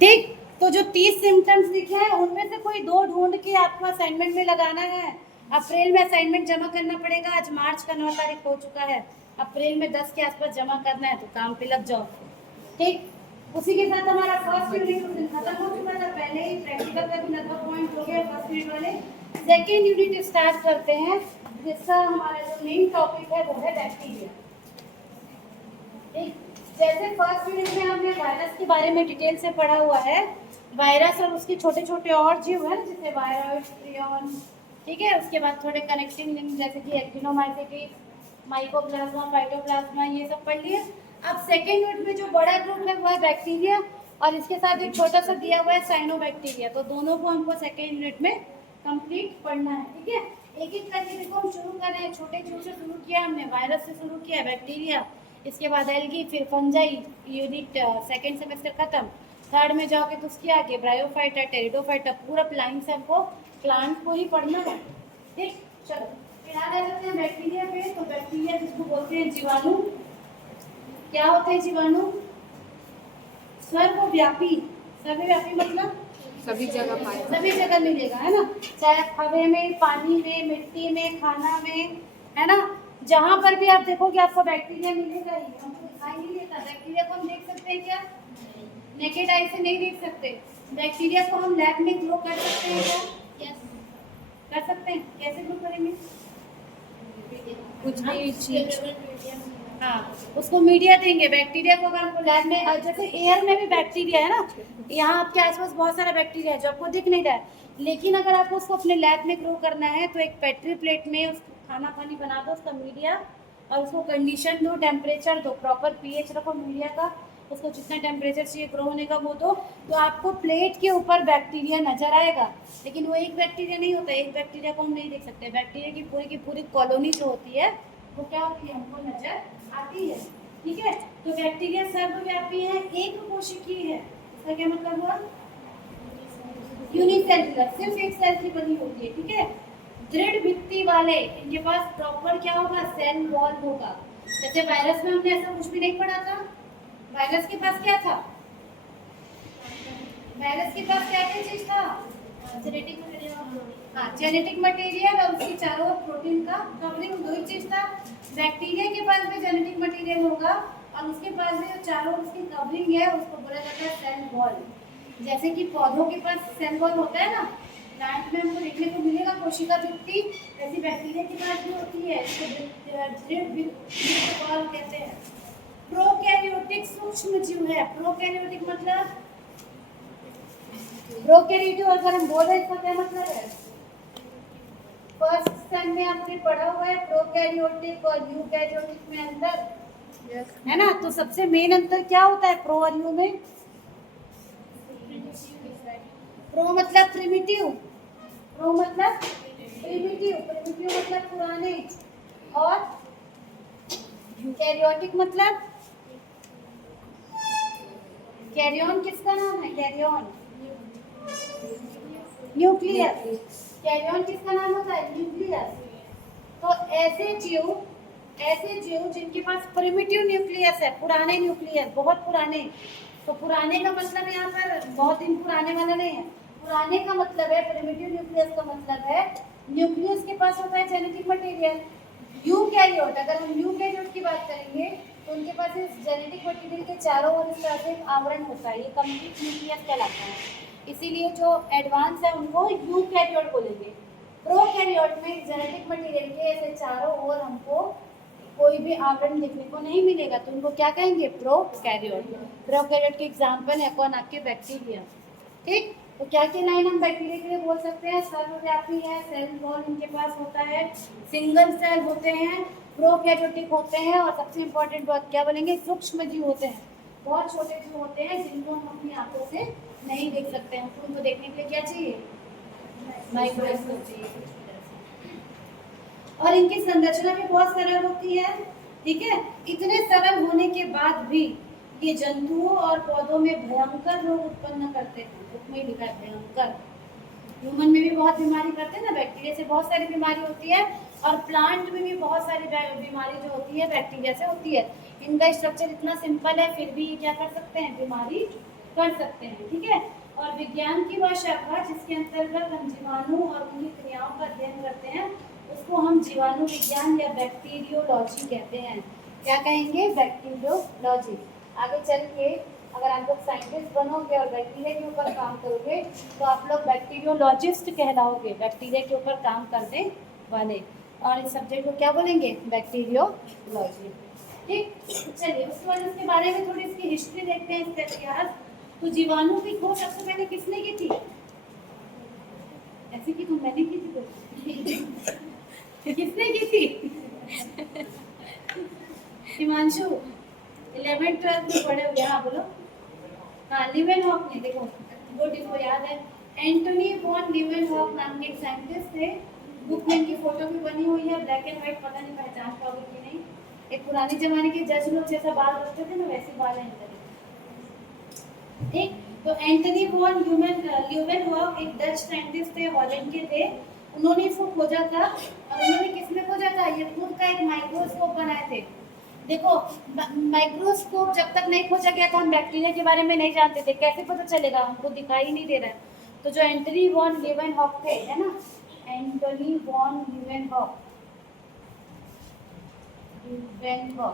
ठीक। तो जो 30 सिम्टम्स लिखे हैं उनमें से कोई 2 ढूंढ के आपको असाइनमेंट में लगाना है। अप्रैल में असाइनमेंट जमा करना पड़ेगा। आज मार्च का 9 तारीख हो चुका है, अप्रैल में 10 के आसपास जमा करना है, तो काम पे लग जाओ। ठीक। उसी के साथ हमारा फर्स्ट यूनिट उस दिन खत्म हो चुका था, पहले ही प्रैक्टिकल का भी लगभग पॉइंट हो गया फर्स्ट यूनिट वाले। सेकेंड यूनिट स्टार्ट करते हैं, जिसका हमारा जो मेन टॉपिक है वो है बैक्टीरिया। ठीक। जैसे फर्स्ट यूनिट में हमने वायरस के बारे में डिटेल से पढ़ा हुआ है, वायरस और उसके छोटे छोटे और जीव है जैसे वायरस, प्रियन, ठीक है। उसके बाद थोड़े कनेक्टिंग लिंक जैसे कि एक्टिनोमाइसीटिस, माइकोप्लाज्मा, फाइटोप्लाज्मा, ये सब पढ़ लिए। अब सेकेंड यूनिट में जो बड़ा ग्रुप है वो है बैक्टीरिया, और इसके साथ एक छोटा सा दिया हुआ है साइनोबैक्टीरिया। तो दोनों को हमको सेकेंड यूनिट में कंप्लीट पढ़ना है। ठीक है, एक एक करके देखो हम शुरू कर रहे हैं। छोटे जीव से शुरू किया हमने, वायरस से शुरू किया, बैक्टीरिया, इसके बाद एल्गी, फिर फंजाई। यूनिट सेकेंड सेमेस्टर खत्म। थर्ड में जाओगे तो उसके आगे ब्रायोफाइटा, टेरिडोफाइटा, पूरा प्लान से हमको प्लांट को ही पढ़ना है। ठीक, चलो फिर आ जाते हैं बैक्टीरिया पे। तो बैक्टीरिया जिसको बोलते हैं जीवाणु। क्या होते हैं जीवाणु? सर्वव्यापी। सर्वव्यापी मतलब सभी जगह पाए, सभी जगह मिलेगा, है ना। चाहे हवा में, पानी में, मिट्टी में, खाना में, है ना। जहाँ पर भी आप देखोगे आपको बैक्टीरिया मिलेगा ही। हमको दिखाई नहीं देता। बैक्टीरिया को हम देख सकते हैं क्या? नेकेड आई से नहीं देख सकते। बैक्टीरिया को हम लैब में ग्रो कर सकते हैं क्या? यस, कर सकते हैं। कैसे ग्रो करेंगे? कुछ भी चीज, हाँ, उसको मीडिया देंगे। बैक्टीरिया को अगर हमको लैब में, जैसे एयर में भी बैक्टीरिया है ना, यहाँ आपके आसपास बहुत सारा बैक्टीरिया है जो आपको दिख नहीं रहा है, लेकिन अगर आपको उसको अपने लैब में ग्रो करना है तो एक पेट्री प्लेट में उसको खाना पानी बना दो, उसका मीडिया, और उसको कंडीशन दो, टेम्परेचर दो, प्रॉपर पीएच रखो मीडिया का, उसको जितना टेम्परेचर चाहिए ग्रो होने का वो दो, तो आपको प्लेट के ऊपर बैक्टीरिया नजर आएगा। लेकिन वो एक बैक्टीरिया नहीं होता, एक बैक्टीरिया को हम नहीं देख सकते। बैक्टीरिया की पूरी कॉलोनी जो होती है वो क्या होती है, हमको नजर आती है। ठीक है, तो बैक्टीरिया सर्वव्यापी है, एक कोशिकीय है। इसका क्या मतलब हुआ? यूनिसेलुलर, सिर्फ एक सेल की बनी होती है। ठीक है, दृढ़ भित्ति वाले, इनके पास प्रॉपर क्या होगा, सेल वॉल होगा। जैसे वायरस में हमने ऐसा कुछ भी नहीं पढ़ा था। वायरस के पास क्या था? वायरस के पास क्या क्या चीज था? Genetic material. हाँ, जेनेटिक मटेरियल और उसके चारों ओर प्रोटीन का कवरिंग, दो ही चीज था। बैक्टीरिया के पास भी जेनेटिक मटेरियल होगा और उसके पास भी जो चारों ओर उसकी कवरिंग है उसको बोला जाता है सेल वॉल। जैसे कि पौधों के पास सेल वॉल होता है ना, प्लांट में हमको देखने को मिलेगा कोशिका भित्ति, ऐसी बैक्टीरिया के पास भी होती है, इसको दृढ़ भित्ति वॉल कहते हैं। प्रोकैरियोटिक सूक्ष्म जीव है। प्रोकैरियोटिक मतलब, प्रोकैरियोटिक अगर हम बोल रहे हैं इसका क्या मतलब है? फर्स्ट सेम में आपने पढ़ा हुआ है प्रोकैरियोटिक और यूकैरियोटिक में अंतर, है ना। तो सबसे मेन अंतर क्या होता है प्रो और यू में? प्रो मतलब प्रिमिटिव, प्रो मतलब प्रिमिटिव, प्रिमिटिव मतलब पुराने, और यूकैरियोटिक मतलब, कैरियन किसका नाम है? Carrion, nucleus. कैरियन किसका नाम होता है? न्यूक्लियस। तो ऐसे जीव जिनके पास प्रिमिटिव न्यूक्लियस है, पुराने न्यूक्लियस, बहुत पुराने। तो पुराने का मतलब यहाँ पर बहुत दिन पुराने वाला नहीं है। पुराने का मतलब है, प्रिमिटिव न्यूक्लियस का मतलब है न्यूक्लियस के पास होता है जेनेटिक मटेरियल। यूकैरियोट, अगर हम यूकैरियोट की बात करेंगे तो उनके पास इस जेनेटिक मटेरियल के चारों ओर इस तरह से एक आवरण होता है, ये कंप्लीट न्यूक्लियस कहलाता है। इसीलिए जो एडवांस है उनको यूकैरियोट बोलेंगे। प्रोकैरियोट में जेनेटिक मटेरियल के ऐसे चारों ओर हमको कोई भी आवरण देखने को नहीं मिलेगा, तो उनको क्या कहेंगे? प्रोकैरियोट। प्रोकैरियोट के एग्जांपल है कौन? आपके बैक्टीरिया। ठीक, तो क्या क्या लाइन हम बैक्टीरिया के लिए बोल सकते हैं? सर्वव्यापी है, सेल वॉल इनके पास होता है, सिंगल सेल होते हैं, प्रोकैरियोटिक होते हैं, और सबसे इम्पोर्टेंट बात क्या बोलेंगे? सूक्ष्म जीव होते हैं, बहुत छोटे जीव होते हैं जिनको हम अपनी आंखों से नहीं देख सकते हैं। हमको उनको देखने के लिए क्या चाहिए? माइक्रोस्कोप चाहिए। और इनकी संरचना भी बहुत सरल होती है। ठीक है, इतने सरल होने के बाद भी ये जंतुओं और पौधों में भयंकर रोग उत्पन्न करते हैं। उसमें लिखा है भयंकर। ह्यूमन में भी बहुत बीमारी करते हैं ना, बैक्टीरिया से बहुत सारी बीमारी होती है, और प्लांट में भी बहुत सारी बीमारी जो होती है बैक्टीरिया से होती है। इनका स्ट्रक्चर इतना सिंपल है फिर भी ये क्या कर सकते हैं? बीमारी कर सकते हैं, ठीक है। और विज्ञान की वह शाखा जिसके अंतर्गत हम जीवाणु और उनकी क्रियाओं का अध्ययन करते हैं उसको हम जीवाणु विज्ञान या बैक्टीरियोलॉजी कहते हैं। क्या कहेंगे? बैक्टीरियोलॉजी। आगे चल के अगर आप लोग साइंटिस्ट बनोगे और बैक्टीरिया के ऊपर काम करोगे तो आप लोग बैक्टीरियोलॉजिस्ट कहलाओगे, बैक्टीरिया के ऊपर काम करने वाले। और इस सब्जेक्ट को क्या बोलेंगे? बैक्टीरियोलॉजी। ठीक, चलिए उसके बाद इसके बारे में थोड़ी इसकी हिस्ट्री देखते हैं, इसका इतिहास। तो जीवाणु की खोज सबसे पहले किसने की थी? ऐसे की तो मैंने की थी तो किसने की थी? हिमांशु 11th 12th में पढ़े हुए। हाँ बोलो। हाँ, लीवेनहॉक ने, देखो गुड, इसको याद है। एंटोनी वॉन लीवेनहॉक नाम के एक साइंटिस्ट थे। बुक में इनकी फोटो भी बनी हुई है, ब्लैक एंड व्हाइट, पता नहीं पहचान पाओगे कि नहीं। एक पुराने जमाने के जज लोग जैसा बाल रखते थे ना, वैसे बाल है इनके। ठीक, तो एंटनी वॉन ल्यूवेनहॉक एक डच साइंटिस्ट थे, हॉलैंड के थे। उन्होंने इसको खोजा था। और उन्होंने किसमें खोजा था? ये खुद का एक माइक्रोस्कोप बनाए थे। देखो, माइक्रोस्कोप जब तक नहीं खोजा गया था हम बैक्टीरिया के बारे में नहीं जानते थे। कैसे पता चलेगा? हमको दिखाई नहीं दे रहा है। तो जो एंटनी वॉन लीवेनहॉक थे, है ना, एंटनी वॉन लीवेनहॉक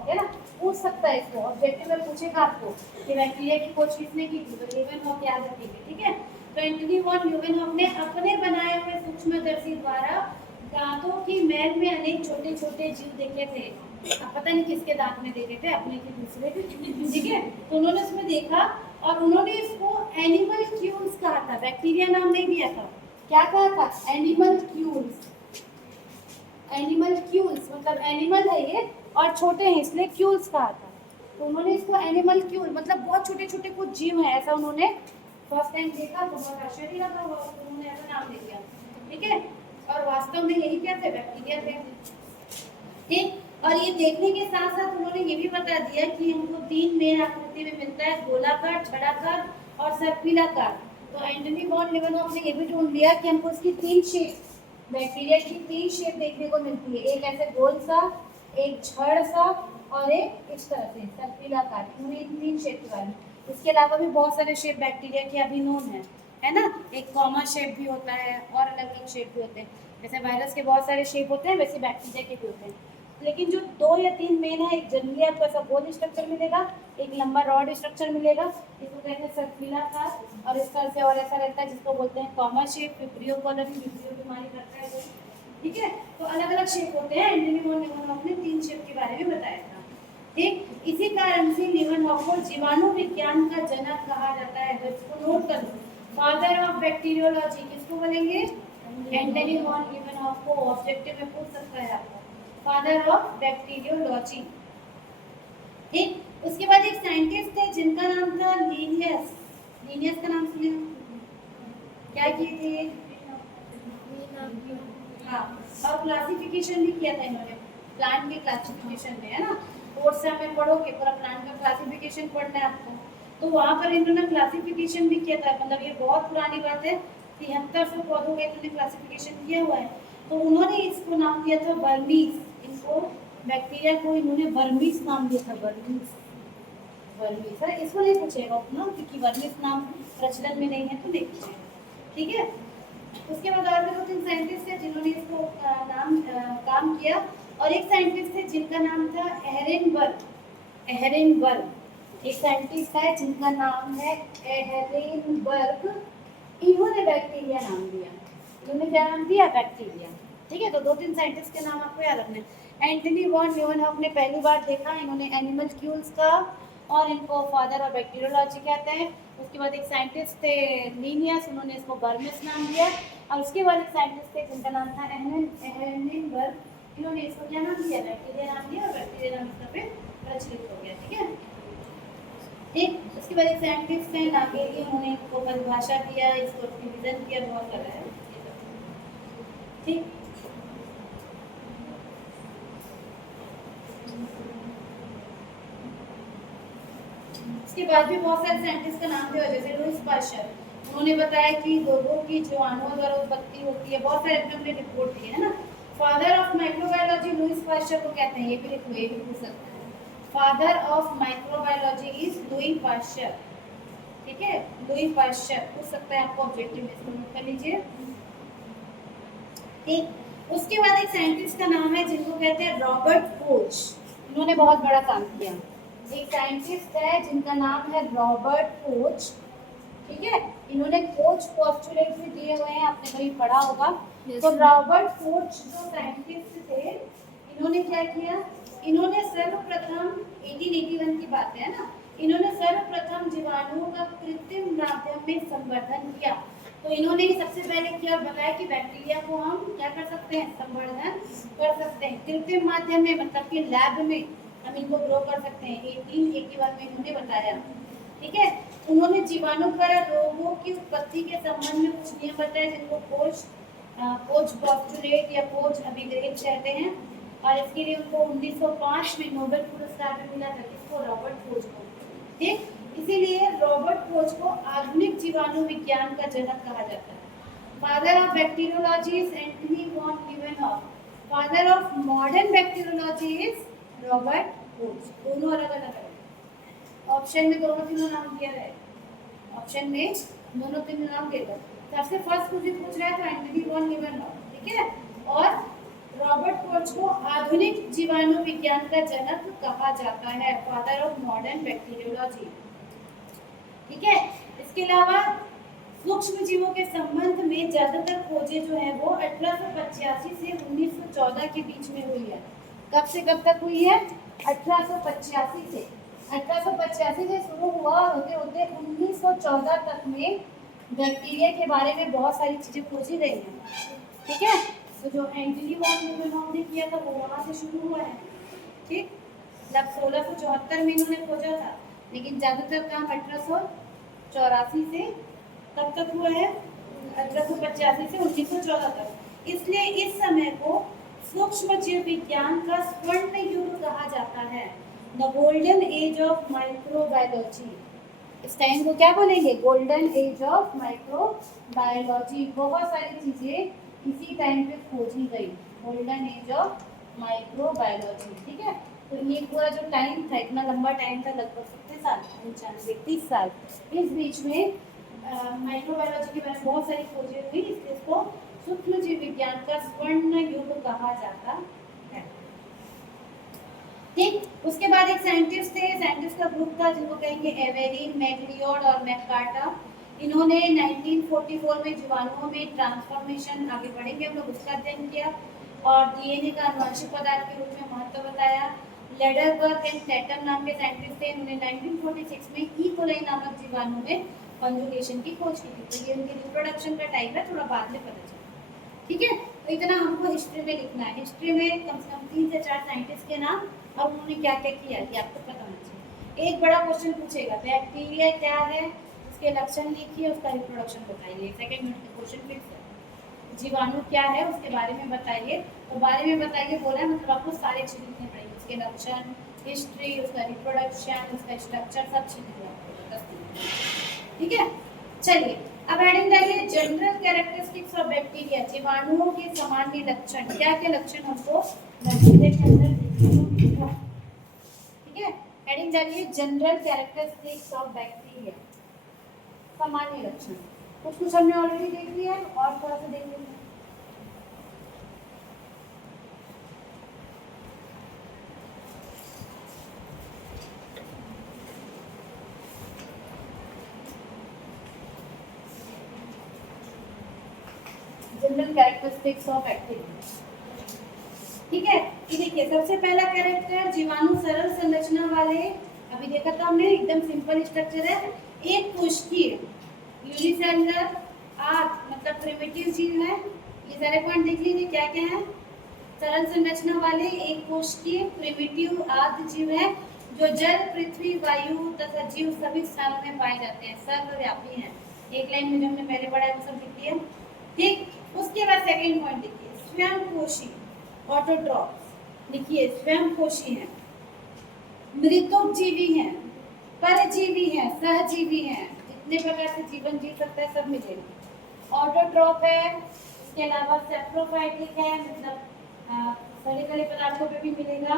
है ना, पूछ सकता है इसको, ऑब्जेक्टिव में पूछेगा आपको कि बैक्टीरिया की खोज किसने की थी, तो लीवेनहॉक याद रखेंगे, ठीक है। तो एंटनी वॉन लीवेनहॉक ने अपने बनाए हुए सूक्ष्मदर्शी द्वारा दांतों की मैल में अनेक छोटे छोटे जीव देखे थे। अब पता नहीं किसके दांत में देखे थे, अपने के दूसरे के, ठीक है। तो उन्होंने उसमें देखा और उन्होंने इसको एनिमल क्यूल्स कहा था, बैक्टीरिया नाम नहीं दिया था। क्या कहा था? एनिमल क्यूल्स। एनिमल क्यूल्स मतलब एनिमल है ये और छोटे हैं इसलिए क्यूल्स कहा था। तो उन्होंने इसको एनिमल क्यूल मतलब बहुत छोटे छोटे कुछ जीव हैं ऐसा उन्होंने फर्स्ट टाइम देखा, तो बहुत आश्चर्य लगा हुआ, तो उन्होंने ऐसा नाम दे दिया, ठीक है। और वास्तव में यही क्या थे? बैक्टीरिया थे, ठीक। और ये देखने के साथ साथ उन्होंने ये भी बता दिया कि हमको 3 मेन आकृति में मिलता है, गोलाकार, छड़ाकार और सर्पिलाकार। तो एंटनी वॉन लीवेनहॉक ने ये भी ढूंढ लिया कि हमको इसकी 3 शेप, बैक्टीरिया की 3 शेप देखने को मिलती है। एक ऐसे गोल सा, एक छड़ सा और एक इस तरह से सर्पिलाकार। उन्हें इन 3 शेप के बारे में, इसके अलावा भी बहुत सारे शेप बैक्टीरिया के अभी नोन है ना। एक कॉमा शेप भी होता है और अलग अलग शेप भी होते हैं। जैसे वायरस के बहुत सारे शेप होते हैं वैसे बैक्टीरिया के भी होते हैं। लेकिन जो 2 या 3 मेन है, एक जनरली आपको ऐसा गोल स्ट्रक्चर मिलेगा, एक लंबा रॉड स्ट्रक्चर मिलेगा, इसको कहते हैं सर्पिलाकार, और इस तरह से और ऐसा रहता है जिसको बोलते हैं comma shape. Vibrio column, vibrio बीमारी करता है, ठीक है। तो अलग अलग शेप होते हैं। एंटनी वॉन लीवेनहॉक ने 3 शेप के बारे में बताया था, ठीक। इसी कारण से लीवेनहॉक को जीवाणु विज्ञान का जनक कहा जाता है। तो इसको नोट कर लो, फादर ऑफ बैक्टीरियोलॉजी किसको बोलेंगे? एंटनी वॉन लीवेनहॉक को। ऑब्जेक्टिव में पूछ सकता है आपको, फादर ऑफ बैक्टीरियोलॉजी, ठीक। उसके बाद एक साइंटिस्ट थे जिनका नाम था लीनियस। लीनियस का नाम सुने? क्या किए थे? हाँ, और क्लासिफिकेशन भी किया था इन्होंने, प्लांट के क्लासिफिकेशन में, है ना। कोर्स से हमें पढ़ोगे पूरा प्लांट का क्लासिफिकेशन पढ़ना है आपको, तो वहाँ पर इन्होंने क्लासिफिकेशन भी किया था। मतलब ये बहुत पुरानी बात है, 7300 पौधों का इन्होंने क्लासिफिकेशन किया हुआ है। तो उन्होंने इसको नाम दिया था बर्मीज। इनको बैक्टीरिया को इन्होंने बर्मीज नाम दिया था, बर्मीज। बर्मीज है, इसको नहीं पूछेगा उतना क्योंकि बर्मीज नाम प्रचलन में नहीं है, तो नहीं पूछेगा, ठीक है। उसके बाद और भी 2-3 साइंटिस्ट थे जिन्होंने इसको काम किया। और एक साइंटिस्ट थे जिनका नाम था एहरेनबर्ग। एहरेनबर्ग एक साइंटिस्ट है जिनका नाम है एहरेनबर्ग। इन्होंने बैक्टीरिया नाम दिया। इन्होंने क्या नाम दिया? बैक्टीरिया, ठीक है। तो 2-3 साइंटिस्ट के नाम आपको याद रखने हैं। एंटनी वॉन लीवेनहॉक ने पहली बार देखा, इन्होंने एनिमल क्यूल्स का, और इनको फादर और बैक्टीरियोलॉजी कहते हैं। उसके बाद एक साइंटिस्ट थे लीनियस, उन्होंने इसको बर्मिस नाम दिया। और उसके बाद एक साइंटिस्ट थे जिनका नाम था एहरेनबर्ग, इन्होंने इसको क्या नाम दिया? बैक्टीरिया नाम दिया, और बैक्टीरिया नाम इसका पे प्रचलित हो गया, ठीक है, ठीक। उसके बाद एक साइंटिस्ट थे नागेली, उन्होंने इसको परिभाषा दिया, इसको डिवीजन किया, बहुत सारा है, ठीक। इसके बाद भी बहुत सारे साइंटिस्ट का नाम दिया, जैसे लुईस पाश्चर। उन्होंने बताया कि लोगों की जो अणुओं द्वारा उत्पत्ति होती है, बहुत सारे अपने रिपोर्ट दिए, है ना। Father of microbiology Louis Pasteur को कहते हैं, ये भी लिखो, ये भी पूछ सकते हैं। Father of microbiology is Louis Pasteur, ठीक है, लुई पाश्चर पूछ सकता है आपको ऑब्जेक्टिव में, इसको नोट कर लीजिए। ठीक, उसके बाद एक साइंटिस्ट का नाम है जिनको कहते हैं रॉबर्ट कोच। इन्होंने बहुत बड़ा काम किया। एक साइंटिस्ट है जिनका नाम है रॉबर्ट कोच, ठीक है। इन्होंने कोच पोस्टुलेट भी दिए हुए हैं, आपने कहीं पढ़ा होगा। तो रॉबर्ट कोच जो साइंटिस्ट थे, इन्होंने क्या किया, इन्होंने सर्वप्रथम 1881 की बात है ना, इन्होंने सर्वप्रथम जीवाणुओं का कृत्रिम माध्यम में संवर्धन किया। तो इन्होंने सबसे पहले किया और बताया कि बैक्टीरिया को हम क्या कर सकते हैं, संवर्धन कर सकते हैं कृत्रिम माध्यम में, मतलब कि लैब में हम इनको ग्रो कर सकते हैं। 1881 में इन्होंने बताया, ठीक है। उन्होंने जीवाणु द्वारा रोगों की उत्पत्ति के संबंध में कुछ नियम बताए जिनको कोच पोस्टुलेट या कोच अभिलेख कहते हैं। और इसके लिए उनको 1905 में नोबेल पुरस्कार भी मिला था, किसको, रॉबर्ट कोच को, ठीक। इसीलिए रॉबर्ट कोच को आधुनिक जीवाणु विज्ञान का जनक कहा जाता है। Father of bacteriology is Anthony van Leeuwenhoek, father of modern bacteriology is Robert Koch. दोनों अलग अलग है, ऑप्शन में दोनों तीनों नाम दिया है, ऑप्शन में दोनों तीनों नाम दिए गए। सबसे फर्स्ट मुझे पूछ रहा है तो एंथनी वॉन लीवेनहॉफ, ठीक है। और रॉबर्ट कोच को आधुनिक जीवाणु विज्ञान का जनक कहा जाता है, फादर ऑफ मॉडर्न बैक्टीरियोलॉजी, ठीक है। इसके अलावा सूक्ष्म जीवों के संबंध में ज्यादातर खोजें जो है वो 1885 से 1914 के बीच में हुई है। कब से कब तक हुई है, 1885 से 1885 से शुरू हुआ, होते होते 1914 तक में बैक्टीरिया के बारे में बहुत सारी चीजें खोजी गई हैं, ठीक है। तो जो एंटनी वॉन लीवेनहॉफ ने किया था वो वहाँ से शुरू हुआ है, ठीक। मतलब 1674 में इन्होंने खोजा था, लेकिन ज़्यादातर काम 1884 से कब तक हुआ है, 1885 से 1914 तक। इसलिए इस समय को सूक्ष्म जीव विज्ञान का स्वर्ण युग कहा जाता है, the golden age of microbiology. इस टाइम को क्या बोलेंगे, गोल्डन एज ऑफ माइक्रोबायोलॉजी। बहुत सारी चीजें इसी टाइम पे खोजी गई, गोल्डन एज ऑफ माइक्रोबायोलॉजी, ठीक है। तो ये पूरा जो टाइम था, इतना लंबा टाइम था, लगभग 70 साल 95 30 साल, इस बीच में माइक्रोबायोलॉजी के बारे में बहुत सारी खोजें हुई, इसलिए इसको सूक्ष्म जीव विज्ञान का स्वर्ण युग कहा जाता है, ठीक। उसके बाद एक साइंटिस्ट थे, साइंटिस्ट का ग्रुप था जिनको कहेंगे एवेरिन, मैकलियोड और मैककार्टा। इन्होंने 1944 में जीवाणुओं में ट्रांसफॉर्मेशन, आगे बढ़ेंगे हम लोग, उसका अध्ययन किया और डीएनए का आनुवंशिक पदार्थ के रूप में महत्व बताया। लेडरबर्ग एंड टैटम नाम के साइंटिस्ट थे, इन्होंने 1946 में ई कोलाई नामक जीवाणु में कॉन्जुगेशन की खोज की थी। तो ये उनके रिप्रोडक्शन का टाइम है, थोड़ा बाद में पता चला, ठीक है। तो इतना हमको हिस्ट्री में लिखना है। हिस्ट्री में कम से कम 3 से 4 साइंटिस्ट के नाम और उन्होंने क्या क्या किया ये आपको पता होना चाहिए। एक बड़ा क्वेश्चन पूछेगा, बैक्टीरिया क्या है, उसके लक्षण लिखिए, उसका रिप्रोडक्शन बताइए। सेकंड मिनट का क्वेश्चन फिक्स है। जीवाणु क्या है उसके बारे में बताइए, तो बारे में बताइए बोला है, मतलब आपको सारे चीज़ लिखने पड़ेंगे, उसके लक्षण, हिस्ट्री, उसका रिप्रोडक्शन, उसका स्ट्रक्चर, सब चीज़ें, ठीक है। चलिए अब हेडिंग डालिए, जनरल कैरेक्टरिस्टिक्स ऑफ बैक्टीरिया, जीवाणुओं के सामान्य लक्षण। क्या क्या लक्षण हमको बैक्टीरिया के अंदर दिखते हैं, ठीक है। हेडिंग डालिए, जनरल कैरेक्टरिस्टिक्स ऑफ बैक्टीरिया, सामान्य लक्षण। कुछ हमने ऑलरेडी देख लिया है और थोड़ा सा देख लेंगे। जनरल कैरेक्टरिस्टिक्स ऑफ बैक्टीरिया, ठीक है। ये देखिए, सबसे पहला कैरेक्टर, जीवाणु सरल संरचना वाले, अभी देखा था हमने, एकदम सिंपल स्ट्रक्चर है, एक कोशिकीय, यूनिसेलुलर, आर्क मतलब प्रिमिटिव जीव है। ये सारे पॉइंट देख लीजिए क्या क्या है, सरल संरचना वाले, एक कोशिकीय, प्रिमिटिव, आर्क जीव है जो जल, पृथ्वी, वायु तथा जीव सभी स्थानों में पाए जाते हैं, सर्वव्यापी हैं। एक लाइन में जो हमने पहले पढ़ा है वो सब लिख लिया, ठीक। उसके बाद सेकंड पॉइंट देखिए, स्वयंपोषी, ऑटोट्रॉफ, लिखिए स्वयंपोषी है, मृतोपजीवी हैं, परजीवी हैं, सहजीवी हैं, जितने प्रकार से जीवन जी सकता है सब मिलेगा। ऑटोट्रॉफ है, इसके अलावा सेप्रोफाइटिक है, मतलब सड़े गले पदार्थों पे भी मिलेगा।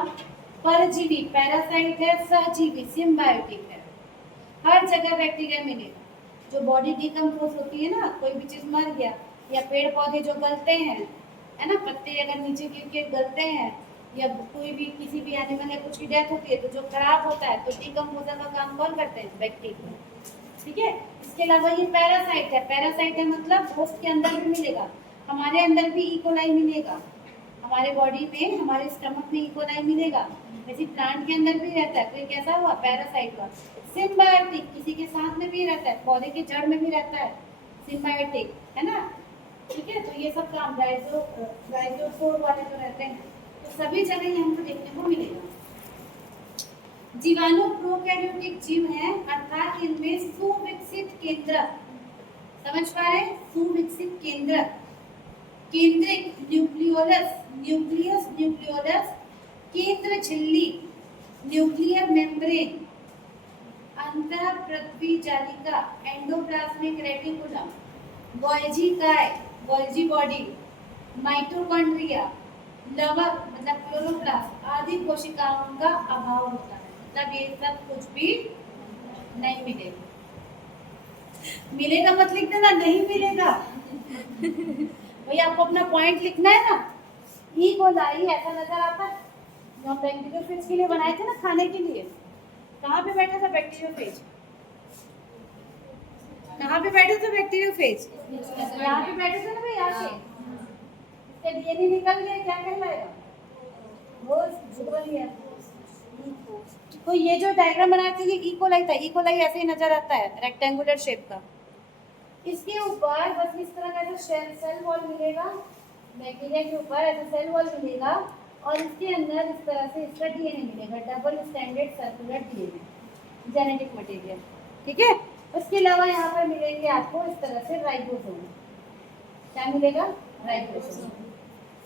परजीवी पैरासाइट है, सहजीवी सिम्बायोटिक है। हर जगह बैक्टीरिया मिलेगा। जो बॉडी डिकम्पोज होती है ना, कोई भी चीज़ मर गया या पेड़ पौधे जो गलते हैं, है ना, पत्ते अगर नीचे गिर के गलते हैं, या कोई भी किसी भी एनिमल या कुछ की डेथ होती है तो जो खराब होता है, तो डिकम्पोजर का काम कौन करते हैं? बैक्टीरिया। ठीक है। इसके अलावा ये पैरासाइट है। पैरासाइट है मतलब होस्ट के अंदर भी मिलेगा। हमारे अंदर भी इकोलाई मिलेगा, हमारे बॉडी में, हमारे स्टमक में इकोलाई मिलेगा। वैसे प्लांट के अंदर भी रहता है। तो ये कैसा हुआ? पैरासाइट हुआ। सिम्बायोटिक, किसी के साथ में भी रहता है, पौधे के जड़ में भी रहता है सिम्बायोटिक, है ना। ठीक है। तो ये सब काम राइजोफोर वाले जो रहते हैं, तो सभी जगह ये हमको देखने को मिलेगा। जीवाणु प्रोकैरियोटिक जीव हैं, अर्थात इनमें सुविकसित केंद्रक, समझ पा रहे? सुविकसित केंद्रक, केंद्रिक न्यूक्लियोलस, न्यूक्लियस, न्यूक्लियोलस, केंद्र झिल्ली, न्यूक्लियर मेम्ब्रेन, अंतः पृथ्वी जालिका, एंडोप्लाज्मिक रेटिकुलम, गोल्जी काय, गोल्जी बॉडी, माइटोकॉन्ड्रिया, लवक मतलब क्लोरोप्लास्ट आदि कोशिकाओं का अभाव होता है। मतलब ये सब कुछ भी नहीं मिलेगा। मिलेगा मत लिख देना, नहीं मिलेगा। वही आपको अपना पॉइंट लिखना है ना। ई कोलाई ऐसा नजर आता है जो हम बैक्टीरियोफेज के लिए बनाए थे ना, खाने के लिए। कहाँ पे बैठा था बैक्टीरियोफेज? कहाँ पे बैठे थे बैक्टीरियोफेज? यहाँ पे बैठे थे ना भाई, यहाँ पे। इसका डीएनए निकल गया, क्या कहलाएगा? वो जुगल है। तो ये जो डायग्राम बनाया था ये इकोलाई था। इकोलाई ऐसे ही नजर आता है, रेक्टेंगुलर शेप का। इसके ऊपर बस इस तरह का ऐसा सेल वॉल मिलेगा, बैक्टीरिया के ऊपर ऐसा सेल वॉल मिलेगा, और इसके अंदर इस तरह से इसका डीएनए मिलेगा, double standard circular DNA, genetic material. ठीक है। उसके अलावा यहाँ पर मिलेंगे आपको इस तरह से राइबोसोम। क्या मिलेगा? राइबोसोम।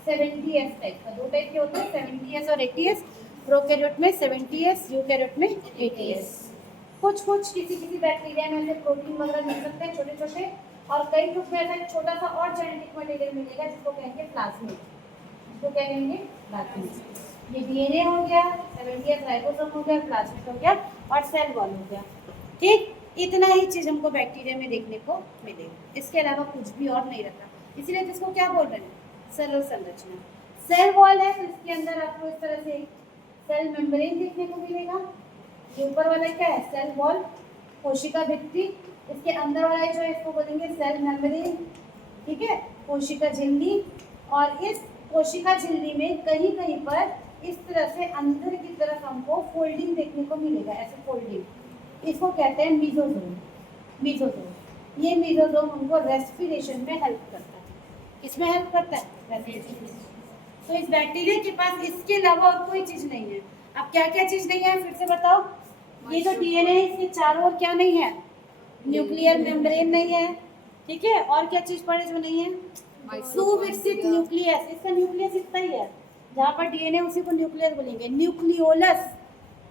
70S टाइप का, दो टाइप के होते हैं, 70S और 80S। प्रोकैरियोट में 70S, यूकैरियोट में 80S। कुछ किसी बैक्टीरिया में से प्रोटीन वगैरह मिल सकते हैं छोटे छोटे, और कई ग्रुप में ऐसा एक छोटा सा और जेनेटिक मटेरियल मिलेगा जिसको कहेंगे प्लाज्मिड। इसको क्या कहेंगे? प्लाज्मिड। ये डीएनए हो गया, 70S राइबोसोम हो गया, प्लाज्मिड हो गया, और सेल वॉल हो गया। ठीक, इतना ही चीज हमको बैक्टीरिया में देखने को मिलेगा। इसके अलावा कुछ भी और नहीं रहता। इसीलिए इसको क्या बोल रहे हैं? सरल संरचना। सेल वॉल है तो इसके अंदर आपको इस तरह से सेल मेम्ब्रेन देखने को मिलेगा। ये ऊपर वाला क्या है? सेल वॉल, कोशिका भित्ति। इसके अंदर वाला जो है इसको बोलेंगे सेल मेम्ब्रेन। ठीक है। कोशिका झिल्ली, और इस कोशिका झिल्ली में कहीं कहीं पर इस तरह से अंदर की तरफ हमको फोल्डिंग देखने को मिलेगा, ऐसे फोल्डिंग। इसको कहते हैं मीजोजोम। मीजोजोम, ये मीजोजोम हमको रेस्पिरेशन में हेल्प करता है। किसमें हेल्प करता है? रेस्पिरेशन। तो इस बैक्टीरिया के पास इसके अलावा और कोई चीज नहीं है। अब क्या क्या चीज नहीं है फिर से बताओ? ये जो डीएनए है इसके चारों ओर क्या नहीं है? न्यूक्लियर मेम्ब्रेन नहीं है। ठीक है। और क्या चीज पड़े जो नहीं है? सुविकसित न्यूक्लियस। इसका न्यूक्लियस इतना ही है, जहाँ पर डीएनए उसी को न्यूक्लियस बोलेंगे। न्यूक्लियोलस,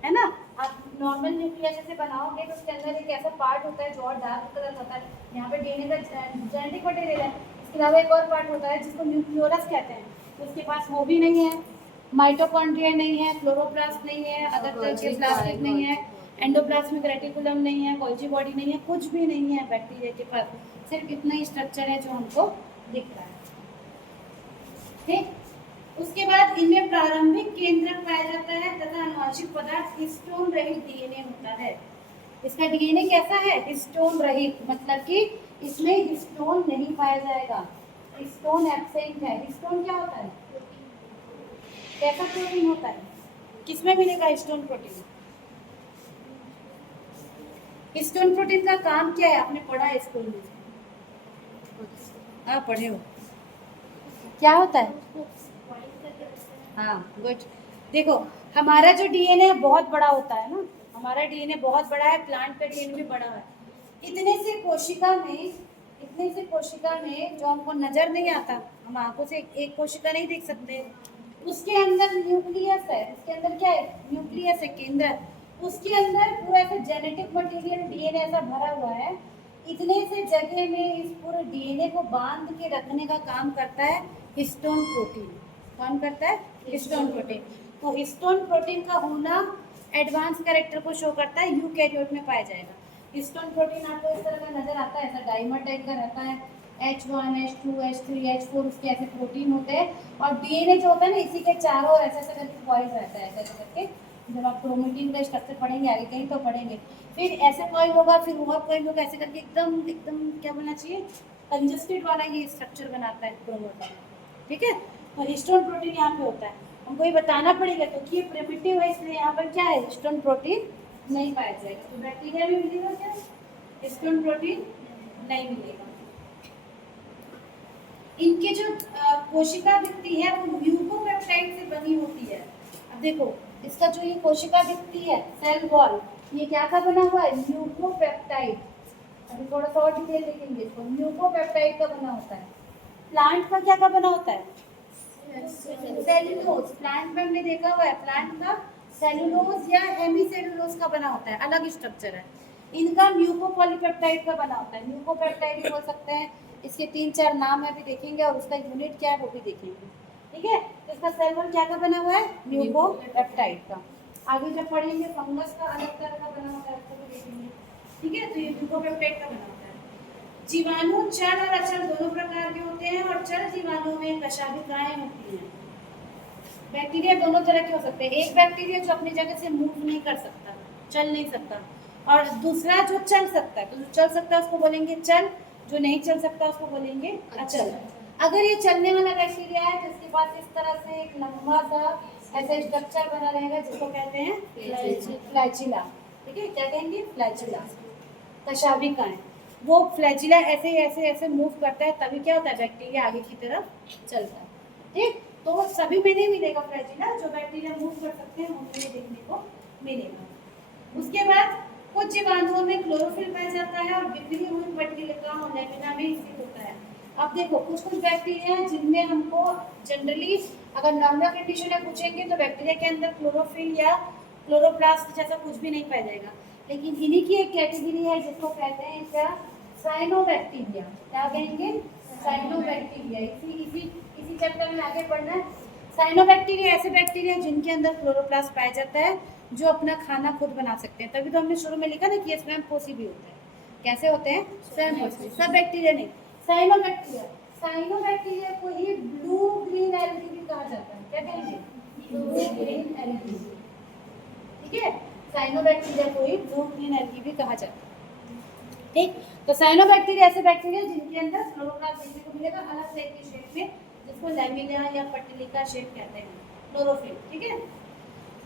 है ना। आप नॉर्मल न्यूक्लियस जैसे बनाओगे तो उसके अंदर एक ऐसा पार्ट होता है जो और डार्क कलर होता है। यहाँ पे डीएनए का जेनेटिक मटेरियल है। इसके अलावा एक और पार्ट होता है जिसको न्यूक्लियोलस कहते हैं। तो उसके पास वो भी नहीं है। माइटोकॉन्ड्रिया नहीं है, क्लोरोप्लास्ट नहीं है, अदर तरह के प्लास्टिक नहीं है, एंडोप्लाज्मिक रेटिकुलम नहीं है, गोल्जी बॉडी नहीं है, कुछ भी नहीं है बैक्टीरिया के पास। सिर्फ इतना ही स्ट्रक्चर है जो हमको दिखता है। ठीक। उसके बाद इनमें प्रारंभिक केंद्रक पाया जाता है तथा आनुवांशिक पदार्थ हिस्टोन रहित डीएनए होता है। इसका डीएनए कैसा है? हिस्टोन रहित, मतलब कि इसमें हिस्टोन नहीं पाया जाएगा। हिस्टोन एब्सेंट है। हिस्टोन क्या होता है? कैसा प्रोटीन होता है? किसमें मिलेगा हिस्टोन प्रोटीन? हिस्टोन प्रोटीन का काम क्या है? आपने पढ़ा है स्कूल में? हाँ पढ़े हो। क्या होता है? हाँ गुड। देखो हमारा जो डीएनए बहुत बड़ा होता है ना, हमारा डीएनए बहुत बड़ा है, प्लांट का डीएनए भी बड़ा है। इतने से कोशिका में जो हमको नजर नहीं आता, हम आंखों से एक कोशिका नहीं देख सकते, उसके अंदर न्यूक्लियस है। इसके अंदर क्या है? न्यूक्लियस है, केंद्र। उसके अंदर पूरा ऐसा जेनेटिक मटेरियल डीएनए ऐसा भरा हुआ है। इतने से जगह में इस पूरे डीएनए को बांध के रखने का काम करता है हिस्टोन प्रोटीन। कौन करता है? Histone protein. तो हिस्टोन प्रोटीन का होना एडवांस कैरेक्टर को शो करता है, यूकैरियोट में पाया जाएगा। हिस्टोन प्रोटीन आपको इस तरह का नजर आता है, ऐसा डायमंड टाइप का रहता है। H1, H2, H3, H4 उसके ऐसे प्रोटीन होते हैं। और डीएनए जो होता है ना, इसी के चारों ओर ऐसे ऐसे करके कॉइल रहता है, ऐसे ऐसे करके। जब आप क्रोमेटिन का स्ट्रक्चर पढ़ेंगे आगे कहीं तो पढ़ेंगे। फिर ऐसे कॉइल होगा, फिर और कॉइल होगा, ऐसे करके एकदम एकदम क्या बोलना चाहिए, कंजस्टेड वाला ये स्ट्रक्चर बनाता है क्रोमेटिन। ठीक है, तो हिस्टोन प्रोटीन यहाँ पे होता है। हमको ये बताना पड़ेगा क्योंकि ये प्रिमिटिव है, इसलिए यहाँ पर क्या है, हिस्टोन प्रोटीन नहीं पाया जाएगा। तो बैक्टीरिया में मिलेगा क्या, हिस्टोन प्रोटीन नहीं मिलेगा। इनकी जो कोशिका भित्ति है वो म्यूकोपेप्टाइड से बनी होती है। अब देखो इसका जो ये कोशिका भित्ति है, सेल वॉल, ये क्या का बना हुआ है, म्यूकोपेप्टाइड। अभी थोड़ा सा और डिटेल देखेंगे इसको, म्यूकोपेप्टाइड का बना होता है। प्लांट का क्या का बना होता है, सेलुलोज। प्लांट में हमने देखा हुआ है, प्लांट का सेलुलोज या हेमीसेलुलोज का बना होता है, अलग स्ट्रक्चर है। इनका म्यूकोपॉलीपेप्टाइड का बना होता है, म्यूकोपेप्टाइड भी बोल सकते हैं। इसके 3-4 नाम है, भी देखेंगे, और उसका यूनिट क्या है वो भी देखेंगे। ठीक है, तो इसका सेल वॉल क्या का बना हुआ है, म्यूकोपेप्टाइड का। आगे जब पढ़ेंगे फंगस का अलग तरह का बना होता है, उसको भी देखेंगे। ठीक है, तो ये म्यूकोपेप्टाइड का बना होता है। जीवाणु चर और अचर दोनों प्रकार के होते हैं, और चर जीवाणु में कशाभिकाएं होती हैं। बैक्टीरिया दोनों तरह के हो सकते हैं। एक बैक्टीरिया जो अपनी जगह से मूव नहीं कर सकता, चल नहीं सकता, और दूसरा जो चल सकता है। तो जो चल सकता है उसको बोलेंगे चल, जो नहीं चल सकता उसको बोलेंगे अचल। अगर ये चलने वाला बैक्टीरिया है तो इसके पास इस तरह से एक लंबा सा ऐसा स्ट्रक्चर बना रहेगा, जिसको कहते हैं फ्लैचिला। ठीक है, क्या कहेंगे, फ्लैचिला। कशाभिकाएं, वो फ्लैचिला ऐसे ऐसे ऐसे मूव करता है, तभी क्या होता है, बैक्टीरिया आगे की तरफ चलता है। ठीक, तो सभी में नहीं मिलेगा फ्लैचिला, जो बैक्टीरिया मूव कर सकते हैं उनमें देखने को मिलेगा। उसके बाद कुछ जीवाणुओं में क्लोरोफिल पाया जाता है, और बिखरी हुई पट्टिका और लैमिना में स्थित होता है। अब देखो कुछ कुछ बैक्टीरिया हैं जिनमें हमको जनरली अगर नॉर्मल कंडीशन में पूछेंगे तो बैक्टीरिया के अंदर क्लोरोफिल या क्लोरोप्लास्ट जैसा कुछ भी नहीं पाया जाएगा। लेकिन इन्हीं की एक कैटेगरी है जिसको कहते हैं क्या, साइनोबैक्टीरिया। क्या कहेंगे, साइनोबैक्टीरिया। इसी चैप्टर में आगे पढ़ना है। साइनोबैक्टीरिया ऐसे बैक्टीरिया जिनके अंदर क्लोरोप्लास्ट पाया जाता है, जो अपना खाना खुद बना सकते हैं। तभी तो हमने शुरू में लिखा ना कि ये स्वयं पोषी भी होते हैं। कैसे होते हैं, स्वयं पोषी। सब बैक्टीरिया नहीं, साइनोबैक्टीरिया। साइनोबैक्टीरिया को ही ब्लू ग्रीन एल्गी भी कहा जाता है। क्या कहेंगे, ब्लू ग्रीन एल्गी। ठीक है, साइनोबैक्टीरिया को ही ब्लू ग्रीन एल्गी भी कहा जाता है। ठीक, तो साइनोबैक्टीरिया ऐसे बैक्टीरिया जिनके अंदर क्लोरोप्लास्ट देखने को मिलेगा अलग टाइप की शेप में, जिसको लैमिना या पट्टिका शेप कहते हैं, क्लोरोफिल। ठीक है,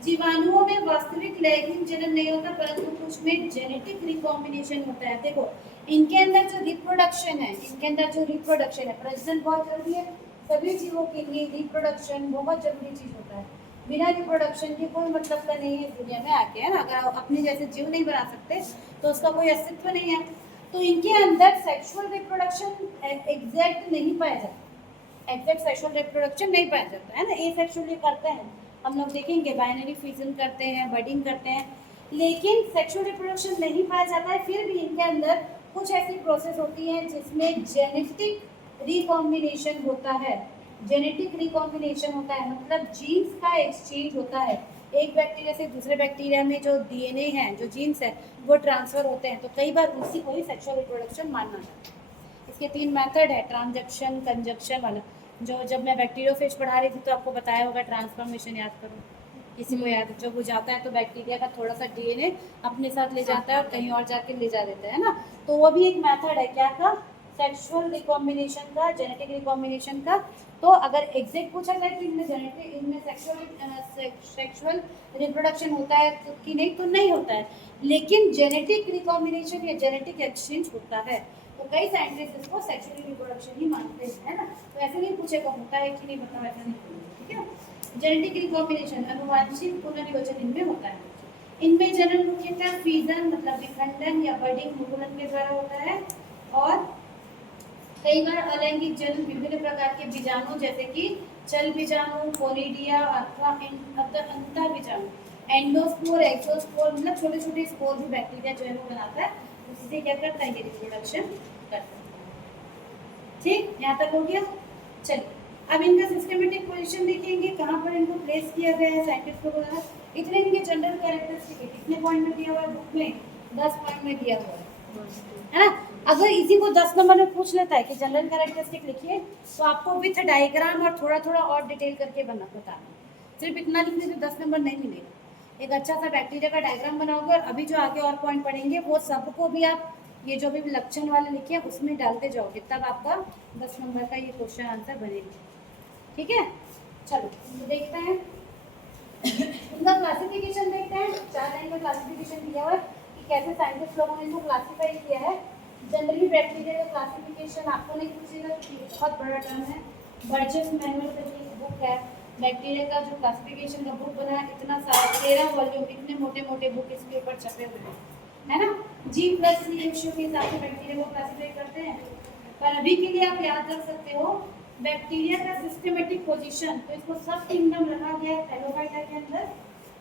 जीवाणुओं में वास्तविक लैंगिक जनन नहीं होता, परंतु कुछ में जेनेटिक रिकॉम्बिनेशन होता है। देखो इनके अंदर जो रिप्रोडक्शन है, प्रजनन बहुत जरूरी है। सभी जीवों के लिए रिप्रोडक्शन बहुत जरूरी चीज होता है। बिना रिप्रोडक्शन के कोई मतलब का नहीं है दुनिया में आके, है ना। अगर आप अपने जैसे जीव नहीं बना सकते तो उसका कोई अस्तित्व नहीं है। तो इनके अंदर सेक्सुअल रिप्रोडक्शन एग्जैक्ट नहीं पाया जाता, एग्जैक्ट सेक्सुअल रिप्रोडक्शन नहीं पाया जाता है ना। एसेक्सुअली करते हैं हम लोग, देखेंगे बाइनरी फ्यूजन करते हैं, बडिंग करते हैं, लेकिन सेक्सुअल रिप्रोडक्शन नहीं पाया जाता है। फिर भी इनके अंदर कुछ ऐसी प्रोसेस होती है जिसमें जेनेटिक रिकॉम्बिनेशन होता है। जेनेटिक रिकॉम्बिनेशन होता है मतलब जीन्स का एक्सचेंज होता है। एक बैक्टीरिया से दूसरे बैक्टीरिया में जो डीएनए है, जो जीन्स है, वो ट्रांसफर होते हैं। तो कई बार उसी को ही सेक्सुअल रिप्रोडक्शन मानना जाता है। इसके 3 मेथड है, ट्रांजक्शन, कंजक्शन वाला। जो जब मैं बैक्टीरियोफेज पढ़ा रही थी तो आपको बताया होगा, ट्रांसफॉर्मेशन याद करो, किसी को याद है। जब वो जाता है तो बैक्टीरिया का थोड़ा सा डीएनए अपने साथ ले जाता है और कहीं और जाके ले जा देता है ना। तो वो भी एक मेथड है क्या का, सेक्सुअल रिकॉम्बिनेशन का, जेनेटिक रिकॉम्बिनेशन का। तो अगर एग्जैक्ट पूछा जाए कि इनमें सेक्सुअल रिप्रोडक्शन होता है तो कि नहीं, तो नहीं होता है, लेकिन जेनेटिक रिकॉम्बिनेशन या जेनेटिक एक्सचेंज होता है। तो कई साइंटिस्ट इसको सेक्सुअल रिप्रोडक्शन ही मानते हैं, है ना। तो ऐसे नहीं पूछेगा होता है कि नहीं, बताओ, ऐसा नहीं पूछेगा। ठीक है, जेनेटिक रिकॉम्बिनेशन अनुवांशिक पुनर्विभाजन इनमें होता है। इनमें जनन मुख्यतः फीजन मतलब विखंडन या बडिंग मुकुलन के द्वारा होता है, और कई बार अलैंगिक जनन विभिन्न प्रकार के बीजाणु जैसे कि चल बीजाणु, कोनिडिया अथवा अंतर बीजाणु, एंडोस्पोर, एक्सोस्पोर, मतलब छोटे छोटे स्पोर भी बैक्टीरिया जो है वो बनाता है। उससे क्या करता है, ये रिप्रोडक्शन करता है। ठीक, यहाँ तक हो गया। चलिए अब इनका सिस्टमेटिक पोजीशन देखेंगे, कहाँ पर इनको प्लेस किया गया है साइंटिस्ट को द्वारा। इतने इनके जनरल कैरेक्टरिस्टिक है, कितने पॉइंट में दिया हुआ है बुक में, 10 पॉइंट में दिया हुआ है ना। अगर इसी को 10 नंबर में पूछ लेता है कि जनरल कैरेक्टरिस्टिक लिखिए, तो आपको विथ डायग्राम और थोड़ा थोड़ा और डिटेल करके बताना। सिर्फ इतना लिखने से 10 नंबर नहीं मिलेगा। एक अच्छा सा बैक्टीरिया का डायग्राम बनाओगे और अभी जो आगे और पॉइंट पढ़ेंगे वो सबको भी आप ये जो भी लक्षण वाले लिखे हैं उसमें डालते जाओगे, तब आपका 10 नंबर का ये क्वेश्चन आंसर बनेगा। ठीक है, चलो तो देखते हैं उनका क्लासिफिकेशन। देखते हैं 4 लाइन में क्लासिफिकेशन दिया हुआ है कि कैसे साइंटिस्ट लोगों ने इनको क्लासीफाई किया है। जनरली बैक्टीरिया का क्लासिफिकेशन आपको नहीं पूछेगा क्योंकि बहुत बड़ा टर्म है। बर्जेस मैनुअल करके एक बुक है बैक्टीरिया का, जो क्लासिफिकेशन का बुक बना है, इतना सारा 13 वॉल्यूम, इतने मोटे मोटे बुक इसके ऊपर छपे हुए हैं, है ना। G+C रेशियो के हिसाब से बैक्टीरिया को क्लासिफाई करते हैं। पर अभी के लिए आप याद रख सकते हो बैक्टीरिया का सिस्टमेटिक पोजीशन, तो इसको सब किंगडम रखा गया है थैलोफाइटा के अंदर।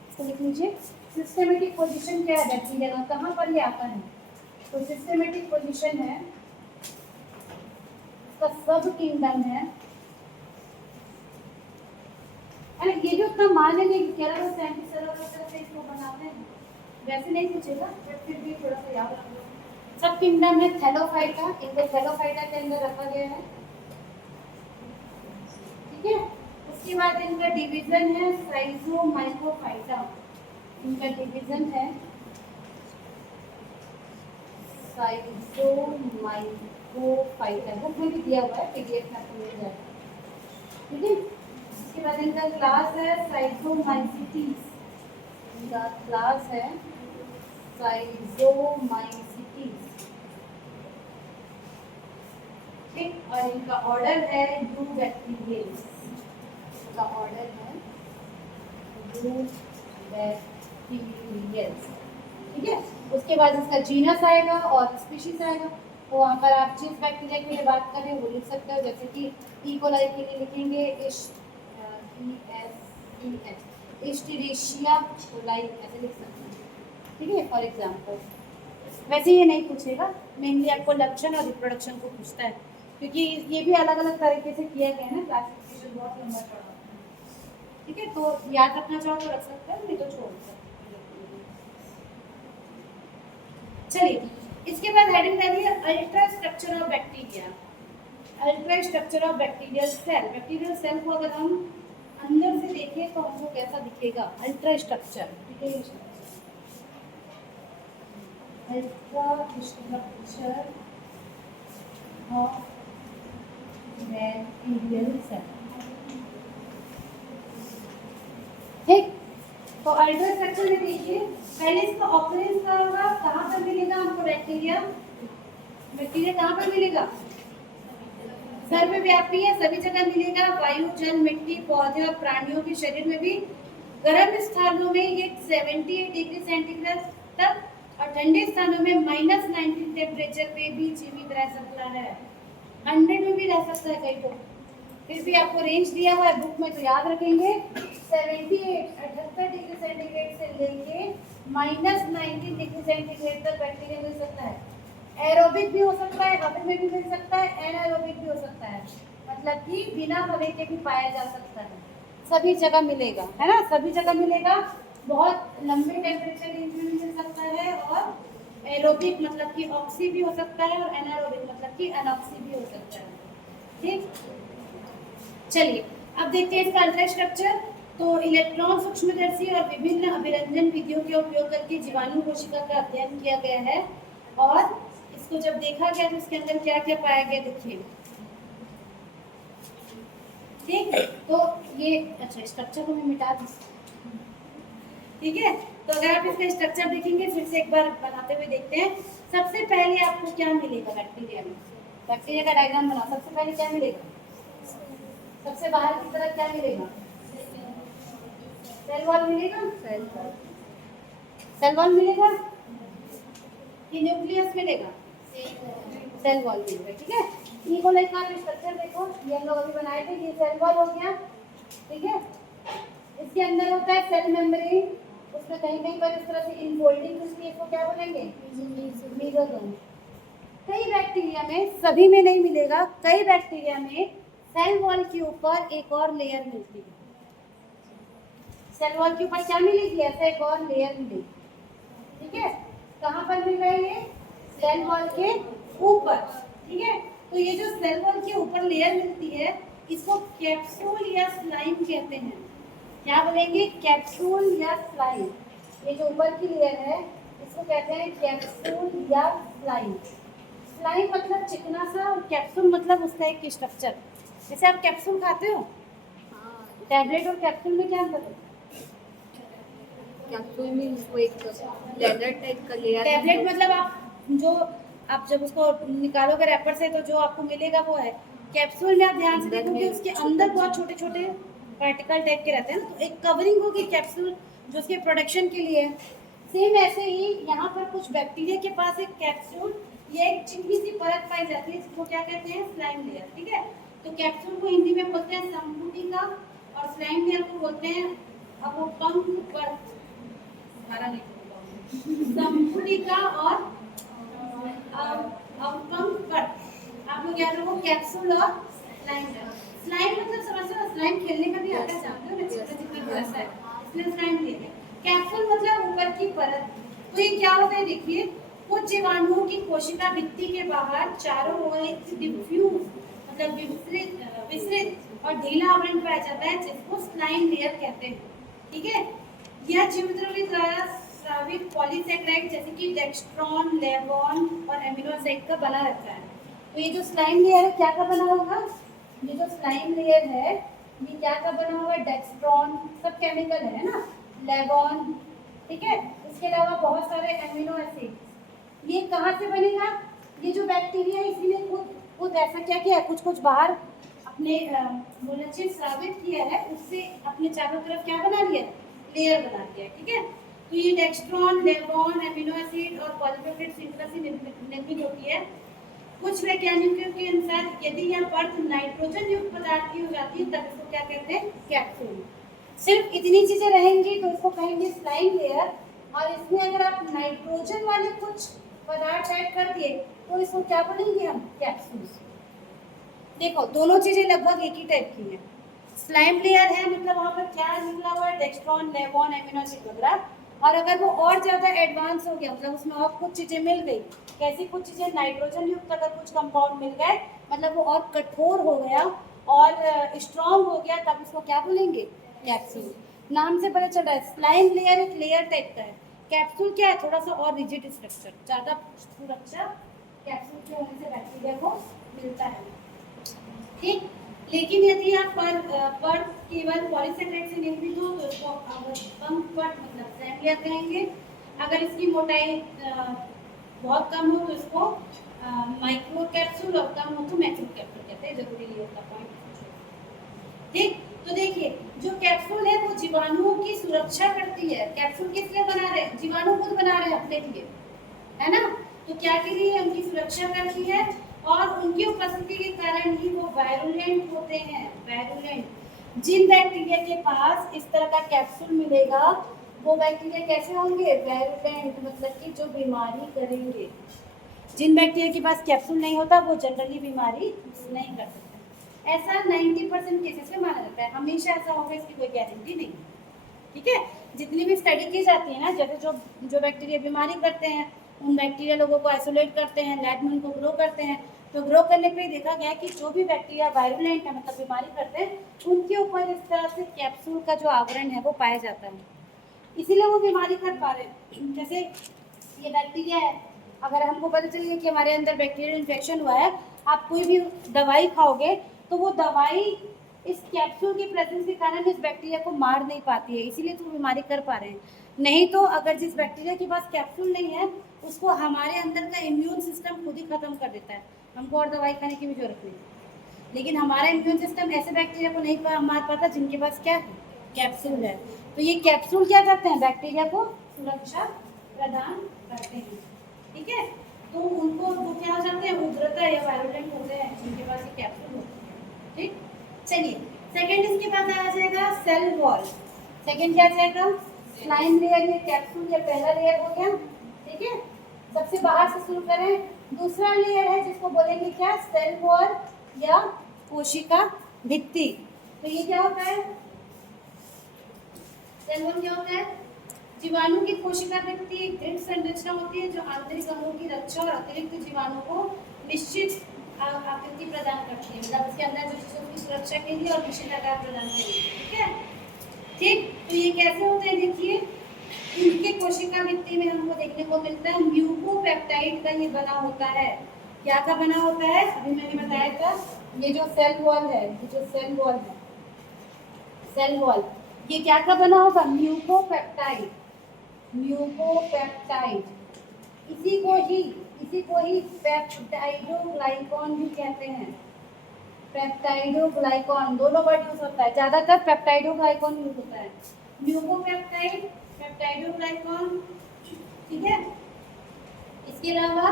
इसको लिख लीजिए, सिस्टमेटिक पोजीशन क्या है बैक्टीरिया का, कहाँ पर ये आता है। तो सिस्टमेटिक पोजीशन है, इसका सब किंगडम है। अरे ये जो इतना मान लेंगे कि केरला साइंटिस्ट अलग अलग तरह से इसको बनाते हैं, वैसे नहीं पूछेगा बट फिर भी थोड़ा सा याद रख लो। सब किंगडम है थैलोफाइटा, इनको थैलोफाइटा के अंदर रखा गया है। ठीक है, उसके बाद इनका डिवीजन है साइजोमाइक्रोफाइटा, इनका डिवीजन है साइजोमाइक्रोफाइटा, बुक में भी दिया हुआ है, पीडीएफ में आपको मिल जाएगा। ठीक है, उसके बाद इनका क्लास है साइजोमाइसिटीज, इनका क्लास है साइजोमाइसिटीज। ठीक, और इनका ऑर्डर है यूबैक्टीरियल्स, इनका ऑर्डर है यूबैक्टीरियल्स। ठीक है, उसके बाद इसका जीनस आएगा और स्पीशीज आएगा। तो वहाँ पर आप जिस बैक्टीरिया की लिए बात करें वो लिख सकते हो, जैसे कि ई कोलाई के लिए लिखेंगे इस्टीरेशिया कोलाई, ऐसे लिख सकते हैं। ठीक है, फॉर एग्जाम्पल। वैसे ये नहीं पूछेगा, मेनली आपको लक्षण और रिप्रोडक्शन को पूछता है, क्योंकि ये भी अलग अलग तरीके से किया गया है ना, क्लासिफिकेशन बहुत लंबा चौड़ा है। ठीक है, तो याद रखना चाहो तो रख सकते हैं, नहीं तो छोड़ सकते हैं। चलिए, इसके बाद हेडिंग डालिए ultra structure of bacteria. Ultra structure of bacterial cell, bacterial cell को अगर हम अंदर से देखें तो हमको कैसा दिखेगा, ultra structure. Ultra structure of bacterial cell. ठीक, तो अल्ट्रा स्ट्रक्चर में देखिए पहले इसका ऑकरेंस क्या होगा, कहाँ पर मिलेगा हमको बैक्टीरिया, बैक्टीरिया कहाँ पर मिलेगा, सर्वव्यापी है, सभी जगह मिलेगा। वायु, जल, मिट्टी, पौधे और प्राणियों के शरीर में भी। गर्म स्थानों में ये 78 डिग्री सेंटीग्रेड तक और ठंडे स्थानों में -19 टेम्परेचर पे भी जीवित रह सकता है। 100 में भी रह सकता है कहीं तो, फिर भी आपको रेंज दिया हुआ है बुक में, तो याद रखेंगे 78 डिग्री सेंटीग्रेड से लेके -19 डिग्री सेंटीग्रेड तक बैक्टीरिया मिल सकता है। एरोबिक भी हो सकता है, हवा में भी मिल सकता है, एनारोबिक भी हो सकता है, मतलब कि बिना हवा के भी पाया जा सकता है। सभी जगह मिलेगा, है ना, सभी जगह मिलेगा। बहुत लंबे टेम्परेचर रेंज में भी मिल सकता है, और एरोबिक मतलब कि ऑक्सी भी हो सकता है, और एनारोबिक मतलब कि अनऑक्सी भी हो सकता है। ठीक, चलिए अब देखते हैं इसका अल्ट्रा स्ट्रक्चर। तो इलेक्ट्रॉन सूक्ष्मदर्शी और विभिन्न अभिरंजन विधियों के उपयोग करके जीवाणु कोशिका का अध्ययन किया गया है, और इसको जब देखा गया तो इसके अंदर क्या क्या पाया गया देखिए। ठीक, तो ये अच्छा स्ट्रक्चर को मैं मिटा दूँ। ठीक है, तो अगर आप इसका स्ट्रक्चर देखेंगे, फिर से एक बार बनाते हुए देखते हैं। सबसे पहले आपको क्या मिलेगा बैक्टीरिया में, बैक्टीरिया का डायग्राम बनाओ। सबसे पहले क्या मिलेगा, सबसे बाहर की तरफ क्या मिलेगा, सेल वॉल मिलेगा, सेल वॉल मिलेगा कि न्यूक्लियस मिलेगा, सेल वॉल मिलेगा। ठीक है, ई कोलाई का स्ट्रक्चर देखो, ये हम लोग अभी बनाए थे, ये सेल वॉल हो गया। ठीक है, इसके अंदर होता है सेल मेम्ब्रेन, उसमें कहीं कहीं पर इस तरह से इनफोल्डिंग स्पेस को क्या बोलेंगे, मेसोजोम। कई बैक्टीरिया में, सभी में नहीं मिलेगा, कई बैक्टीरिया में सेल वॉल के ऊपर एक और लेयर मिलती है। सेल वॉल के ऊपर क्या मिलेगी, ऐसा एक और लेयर मिलेगी। ठीक है, कहाँ पर मिल रहा है ये? सेल वॉल के ऊपर, ठीक है। तो ये जो सेल वॉल के ऊपर लेयर मिलती है इसको कैप्सूल या स्लाइम कहते हैं। क्या बोलेंगे? कैप्सूल या स्लाइम। ये जो ऊपर की लेयर है इसको कहते हैं कैप्सूल या स्लाइम। स्लाइम मतलब चिकना सा और कैप्सूल मतलब उसका एक स्ट्रक्चर। जैसे आप कैप्सूल खाते हो, हाँ, टैबलेट और कैप्सूल में क्या अंतर है? कैप्सूल में वो एक लेदर टाइप का लेयर टैबलेट मतलब आप जब उसको निकालोगे रैपर से तो जो आपको मिलेगा वो है। कैप्सूल में आप ध्यान से अंदर देखोगे में उसके छोटे अंदर बहुत छोटे छोटे पार्टिकल टाइप के रहते हैं ना, तो एक कवरिंग होगी कैप्सूल जो उसके प्रोटेक्शन के लिए है। सेम ऐसे ही यहाँ पर कुछ बैक्टीरिया के पास एक कैप्सूल या एक चिकनी सी परत पाई जाती है जिसको क्या कहते हैं? स्लाइम लेयर, ठीक है। तो कैप्सूल को हिंदी में बोलते हैं संपुटिका और स्लाइम लेयर को बोलते हैं अवोपंक परत। संपुटिका और अवपंक परत। आप लोग याद रखो कैप्सूल और स्लाइम लेयर। स्लाइम मतलब समझते हो? स्लाइम खेलने का भी आता है, जानते हो ना? चिकना चिकना वैसा है, इसलिए स्लाइम लेयर है। कैप्सूल मतलब ऊपर की परत। तो ये क्या होता है देखिए, कुछ जीवाणुओं की कोशिका भित्ति के बाहर चारों ओर एक डिफ्यूज मतलब विस्तृत और ढीला आवरण पाया जाता है जिसको स्लाइम लेयर कहते हैं, ठीक है। यह जीवद्रव्य द्वारा स्रावित पॉलीसेकेराइड जैसे कि डेक्स्ट्रॉन, लेवॉन और एमिनो एसिड का बना रहता है। तो ये जो स्लाइम लेयर है क्या का बना होगा? ये जो स्लाइम लेयर है ये क्या का बना होगा? डेक्स्ट्रॉन, सब केमिकल है ना, लेवॉन, ठीक है। इसके अलावा बहुत सारे एमिनो एसिड। ये कहाँ से बनेगा? ये जो बैक्टीरिया है इसी ने खुद ऐसा क्या किया है, कुछ बाहर अपने मोलचिन स्रावित किया है, उससे अपने चारों तरफ क्या बना लिया है? लेयर बना दिया है, ठीक है। तो ये डेक्स्ट्रॉन, लेवॉन, एमिनो एसिड और पॉलीपेप्टाइड श्रृंखला से निर्मित होती है। कुछ वैज्ञानिकों के अनुसार यदि यह परत नाइट्रोजन युक्त पदार्थ की हो जाती है तब इसको क्या कहते हैं? कैप्सूल। सिर्फ इतनी चीजें रहेंगी तो इसको कहेंगे स्लाइम लेयर, और इसमें अगर आप नाइट्रोजन वाले कुछ पदार्थ ऐड कर दिए तो इसको क्या बोलेंगे हम? कैप्सूल। देखो दोनों चीजें लगभग एक ही टाइप की हैं। स्लाइम लेयर है मतलब वहाँ पर क्या निकला हुआ है? डेक्स्ट्रॉन, लेवॉन, एमिनो एसिड वगैरह। और अगर वो और ज़्यादा एडवांस हो गया मतलब उसमें और कुछ चीज़ें मिल गई, कैसी कुछ चीज़ें? नाइट्रोजन युक्त अगर कुछ कंपाउंड मिल गए मतलब वो और कठोर हो गया और स्ट्रॉन्ग हो गया तब उसको क्या बोलेंगे? कैप्सूल। नाम से पता चल रहा है स्लाइम लेयर एक लेयर टाइप का है। कैप्सूल क्या है? थोड़ा सा और रिजिड स्ट्रक्चर, ज़्यादा सुरक्षा कैप्सूल के होने से बैक्टीरिया को मिलता है, ठीक। लेकिन यदि आप पर केवल पॉलीसेकेराइड से निर्मित हो तो इसको पंख पर मतलब स्लाइम लेयर कहेंगे। अगर इसकी मोटाई बहुत कम हो तो इसको माइक्रो कैप्सूल और कम हो तो मैक्रो कैप्सूल कहते हैं। जरूरी नहीं होता पॉइंट, ठीक। तो देखिए जो कैप्सूल है वो जीवाणुओं की सुरक्षा करती है। कैप्सूल किस लिए बना रहे हैं? जीवाणु खुद बना रहे हैं अपने लिए, है ना। तो क्या के लिए? उनकी सुरक्षा करती है और उनकी उपस्थिति के कारण ही वो वायरुलेंट होते हैं। वायरुलेंट। जिन बैक्टीरिया के पास इस तरह का कैप्सूल मिलेगा वो बैक्टीरिया कैसे होंगे? वायरुलेंट, मतलब कि जो बीमारी करेंगे। जिन बैक्टीरिया के पास कैप्सूल नहीं होता वो जनरली बीमारी नहीं कर सकते। ऐसा 90% केसेस में माना जाता है। हमेशा ऐसा होगा इसकी कोई गारंटी नहीं, ठीक है। जितनी भी स्टडी की जाती है ना, जैसे जो बैक्टीरिया बीमारी करते हैं उन बैक्टीरिया लोगों को आइसोलेट करते हैं, लैब में उनको ग्रो करते हैं, तो ग्रो करने पे देखा गया कि जो भी बैक्टीरिया वायरुलेंट है मतलब बीमारी करते हैं उनके ऊपर इस तरह से कैप्सूल का जो आवरण है वो पाया जाता है, इसीलिए वो बीमारी कर पा रहे हैं। जैसे ये बैक्टीरिया है, अगर हमको पता चलिए कि हमारे अंदर बैक्टीरियल इन्फेक्शन हुआ है, आप कोई भी दवाई खाओगे तो वो दवाई इस कैप्सूल की प्रेजेंस के कारण इस बैक्टीरिया को मार नहीं पाती है, इसीलिए तो बीमारी कर पा रहे हैं। नहीं तो अगर जिस बैक्टीरिया के पास कैप्सूल नहीं है उसको हमारे अंदर का इम्यून सिस्टम खुद ही खत्म कर देता है, हमको और दवाई खाने की भी जरूरत नहीं। लेकिन हमारा इम्यून सिस्टम ऐसे बैक्टीरिया को नहीं मार पाता जिनके पास क्या है? कैप्सूल है। तो ये कैप्सूल क्या करते हैं? बैक्टीरिया को सुरक्षा प्रदान करते हैं, ठीक है। तो उनको वो क्या हो जाते हैं? उग्रता या वायरुलेंट होते हैं जिनके पास ये कैप्सूल होते हैं, ठीक। चलिए सेकंड इसके पास आ जाएगा सेल वॉल। सेकंड क्या जाएगा? Slime layer. ये कैप्सूल या पहला लेयर हो गया, ठीक है। सबसे बाहर से शुरू करें। दूसरा लेयर है जिसको बोलेंगे क्या? सेल वॉल या कोशिका भित्ति। तो ये क्या होता है? सेल वॉल क्या होता है? जीवाणु की कोशिका भित्ति एक दृढ़ संरचना होती है जो आंतरिक अंगों की रक्षा और अतिरिक्त जीवाणु को निश्चित आकृति प्रदान करती है, मतलब उसके अंदर जो चीजों की सुरक्षा के लिए और निश्चित आकार प्रदान के लिए। ठीक है, ठीक। तो ये कैसे होते हैं देखिए, इनके कोशिका भित्ति में हमको देखने को मिलता है म्यूकोपेप्टाइड का ये बना होता है। क्या का बना होता है, अभी मैंने बताया था, ये जो सेल वॉल है, ये जो सेल वॉल है, सेल वॉल, ये क्या का बना होगा, म्यूकोपेप्टाइड, म्यूकोपेप्टाइड। इसी को ही पेप्टाइडोग्लाइकॉन भी कहते हैं। पेप्टाइडोग्लाइकॉन दोनों वर्ड यूज होता है, ज्यादातर पेप्टाइडोग्लाइकॉन यूज होता है। म्यूकोपेप्टाइड, पेप्टाइडोग्लाइकॉन, ठीक है। इसके अलावा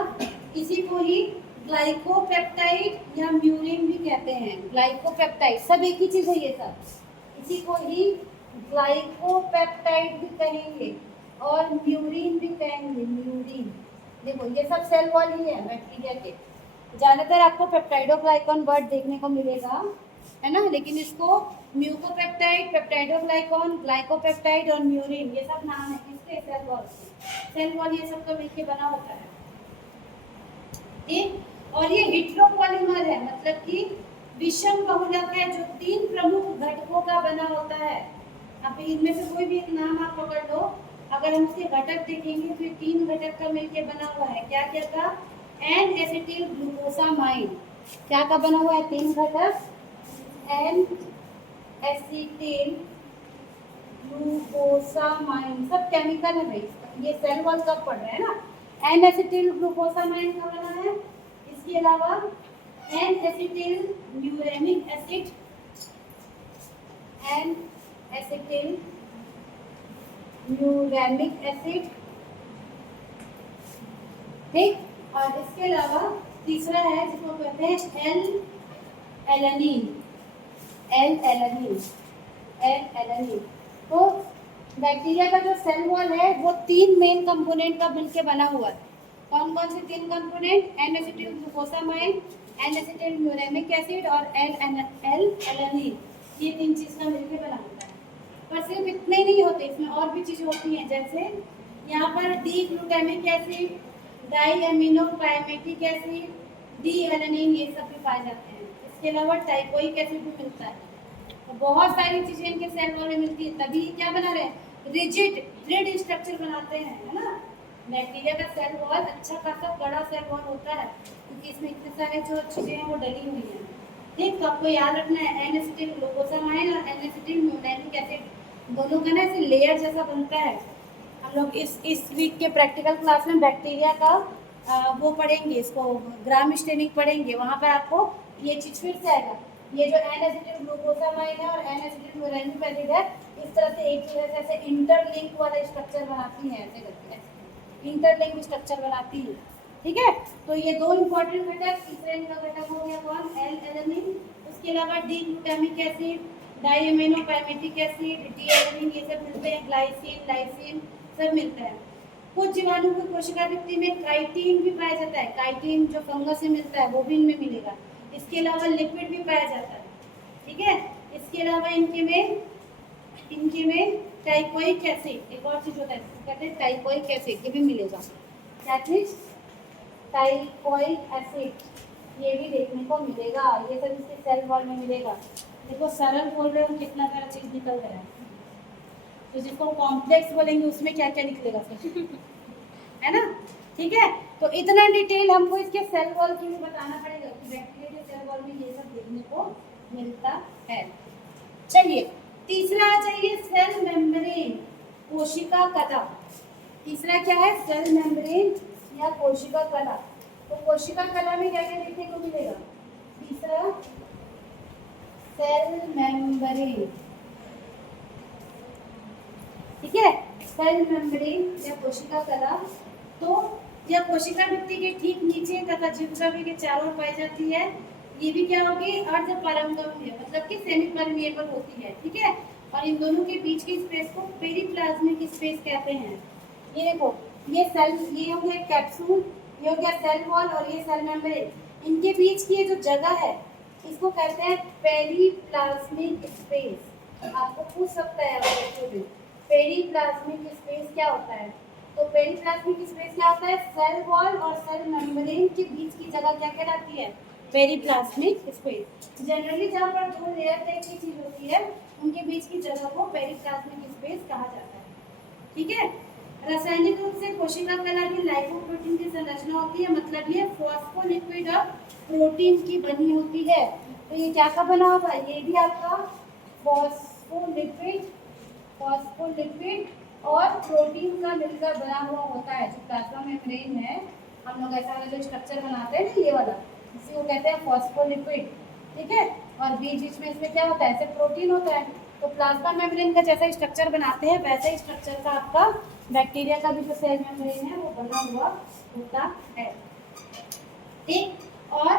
इसी को ही ग्लाइकोपेप्टाइड या म्यूरिन भी कहते हैं। ग्लाइकोपेप्टाइड सब एक ही चीज है ये सब। इसी को ही ग्लाइकोपेप्टाइड भी कहेंगे और म्यूरिन भी कहेंगे, म्यूरिन। देखो ये सब सेल वॉल ही है बैक्टीरिया के। ज्यादातर आपको पेप्टाइडोग्लाइकॉन वर्ड देखने को मिलेगा, है ना, लेकिन इसको म्यूकोपेप्टाइड, पेप्टाइडोग्लाइकॉन, ग्लाइकोपेप्टाइड और म्यूरिन, ये सब नाम है किसके, सेल वॉल के। सेल वॉल ये सब का मिलकर बना होता है, ठीक। और ये हेटेरोपॉलीमर है, मतलब कि विषम बहुलक है जो 3 प्रमुख घटकों का बना होता है। अब इनमें से कोई भी एक नाम आप पकड़ लो, अगर हम इसके घटक देखेंगे तो ये 3 घटक का मिलकर बना हुआ है। क्या क्या का, एन एसिटिल ग्लूकोसामाइन। क्या का बना हुआ है, 3 घटक, एन एसिटिल ग्लूकोसामाइन, सब केमिकल है भाई। ये सेल वॉल कब पढ़ रहे हैं ना, एन एसिटिल ग्लूकोसामाइन का बना है। इसके अलावा N acetyl muramic acid, N acetyl muramic acid, ठीक। और इसके अलावा तीसरा है जिसको कहते हैं L alanine, L alanine, L alanine. तो बैक्टीरिया का जो सेल वॉल है वो 3 मेन कंपोनेंट का मिलकर बना हुआ है। कौन कौन से 3 component, N acetyl glucosamine, N acetyl muramic acid और एल एलानिन, ये 3 चीज का मिलकर बना होता है। पर सिर्फ इतने ही नहीं होते, इसमें और भी चीजें होती हैं, जैसे यहाँ पर D glutamic acid, diaminopimelic acid, D alanine, ये सब भी पाए जाते हैं। इसके अलावा टाइकोइक एसिड भी मिलता है। तो बहुत सारी चीजें इनके सेल वॉल में मिलती है, तभी क्या बना रहे हैं, रिजिड दृढ़ स्ट्रक्चर बनाते हैं, है ना। बैक्टीरिया का सेल वॉल अच्छा खासा बड़ा सेल वॉल होता है क्योंकि इसमें इतने सारे जो चीजें हैं वो डली हुई हैं, ठीक। तो आपको याद रखना है एन एसिटिल ग्लूकोसामाइन और एन एसिटिल म्यूरेमिक एसिड दोनों का ना ऐसे लेयर जैसा बनता है। हम लोग इस वीक के प्रैक्टिकल क्लास में बैक्टीरिया का वो पढ़ेंगे, इसको ग्राम स्टेनिंग पढ़ेंगे। वहाँ पर आपको ये चीज फिर से आएगा, ये जो एन एसिटिल ग्लूकोसामाइन है और एन एसिटिल म्यूरेमिक एसिड है, इस तरह से एक दूसरे से ऐसे इंटरलिंक वाला स्ट्रक्चर बनाती है, ऐसे करके इंटरलिंक स्ट्रक्चर बनाती है, ठीक है। तो ये 2 इंपॉर्टेंट घटक, तीसरा इनका घटक हो गया कौन, एल एलानिन। उसके अलावा D glutamic acid, diaminopimelic acid, D alanine, ये सब मिलते हैं। ग्लाइसिन, लाइसिन सब मिलता है। कुछ जीवाणु की कोशिका भित्ति में काइटिन भी पाया जाता है। काइटिन जो फंगस से मिलता है वो भी इनमें मिलेगा। इसके अलावा लिपिड भी पाया जाता है, ठीक है। इसके अलावा इनके में टाइकोइक एसिड, एक और चीज होता है कहते हैं टाइकोइक एसिड, ये भी मिलेगा। क्या चीज, टाइकोइक एसिड, ये भी देखने को मिलेगा। ये सब इसके सेल वॉल में मिलेगा। देखो सरल बोल रहे हो, कितना सारा चीज निकल रहा है। तो जिसको कॉम्प्लेक्स बोलेंगे उसमें क्या क्या निकलेगा फिर है ना, ठीक है। तो इतना डिटेल हमको इसके सेल वॉल की भी बताना पड़ेगा कि बैक्टीरिया के सेल वॉल में ये सब देखने को मिलता है। चलिए तीसरा आ जाइए, सेल मेम्ब्रेन, कोशिका कला। तीसरा क्या है, सेल मेम्ब्रेन या कोशिका कला। तो कोशिका कला में क्या क्या देखने को मिलेगा, तीसरा सेल मेम्ब्रेन, ठीक है। सेल मेम्ब्रेन या कोशिका कला, तो यह कोशिका भित्ति के ठीक नीचे तथा जीवद्रव्य के चारों ओर पाई जाती है। ये भी क्या होगी, अर्ध पारगम्य, मतलब कि सेमी परमिएबल होती है, ठीक है। और इन दोनों के बीच की स्पेस को पेरिप्लाज्मिक स्पेस कहते हैं। ये देखो, ये सेल, ये हो गया कैप्सूल, ये हो गया सेल वॉल और ये सेल मेम्ब्रेन। इनके बीच की ये जो जगह है इसको कहते हैं पेरिप्लाज्मिक स्पेस। आपको पूछ सकता है पेरिप्लाज्मिक स्पेस क्या होता है? तो पेरिप्लाज्मिक स्पेस क्या होता है? सेल वॉल और सेल मेम्ब्रेन के बीच की जगह क्या कहलाती है? Periplasmic space. जनरली जहाँ पर दो लेयर टाइप की चीज होती है उनके बीच की जगह को पेरिप्लाज्मिक स्पेस कहा जाता है। ठीक है। रासायनिक रूप से कोशिका कला भी लाइपोप्रोटीन की संरचना होती है, मतलब ये फॉस्फोलिपिड और प्रोटीन की बनी होती है। तो ये क्या का बना होगा? ये भी आपका फॉस्फोलिपिड और प्रोटीन का मिलकर बना हुआ होता है। जो प्लाज्मा मेम्ब्रेन है, हम लोग ऐसा वाला जो स्ट्रक्चर बनाते हैं ना, ये वाला, इसी को कहते हैं फॉस्फोलिपिड। ठीक है। और बीच बीच में इसमें क्या होता है? ऐसे प्रोटीन होता है। तो प्लाज्मा मेम्ब्रेन का जैसा स्ट्रक्चर बनाते हैं वैसा ही स्ट्रक्चर का आपका बैक्टीरिया का भी जो सेल मेम्ब्रेन है वो बना हुआ होता है। ठीक। और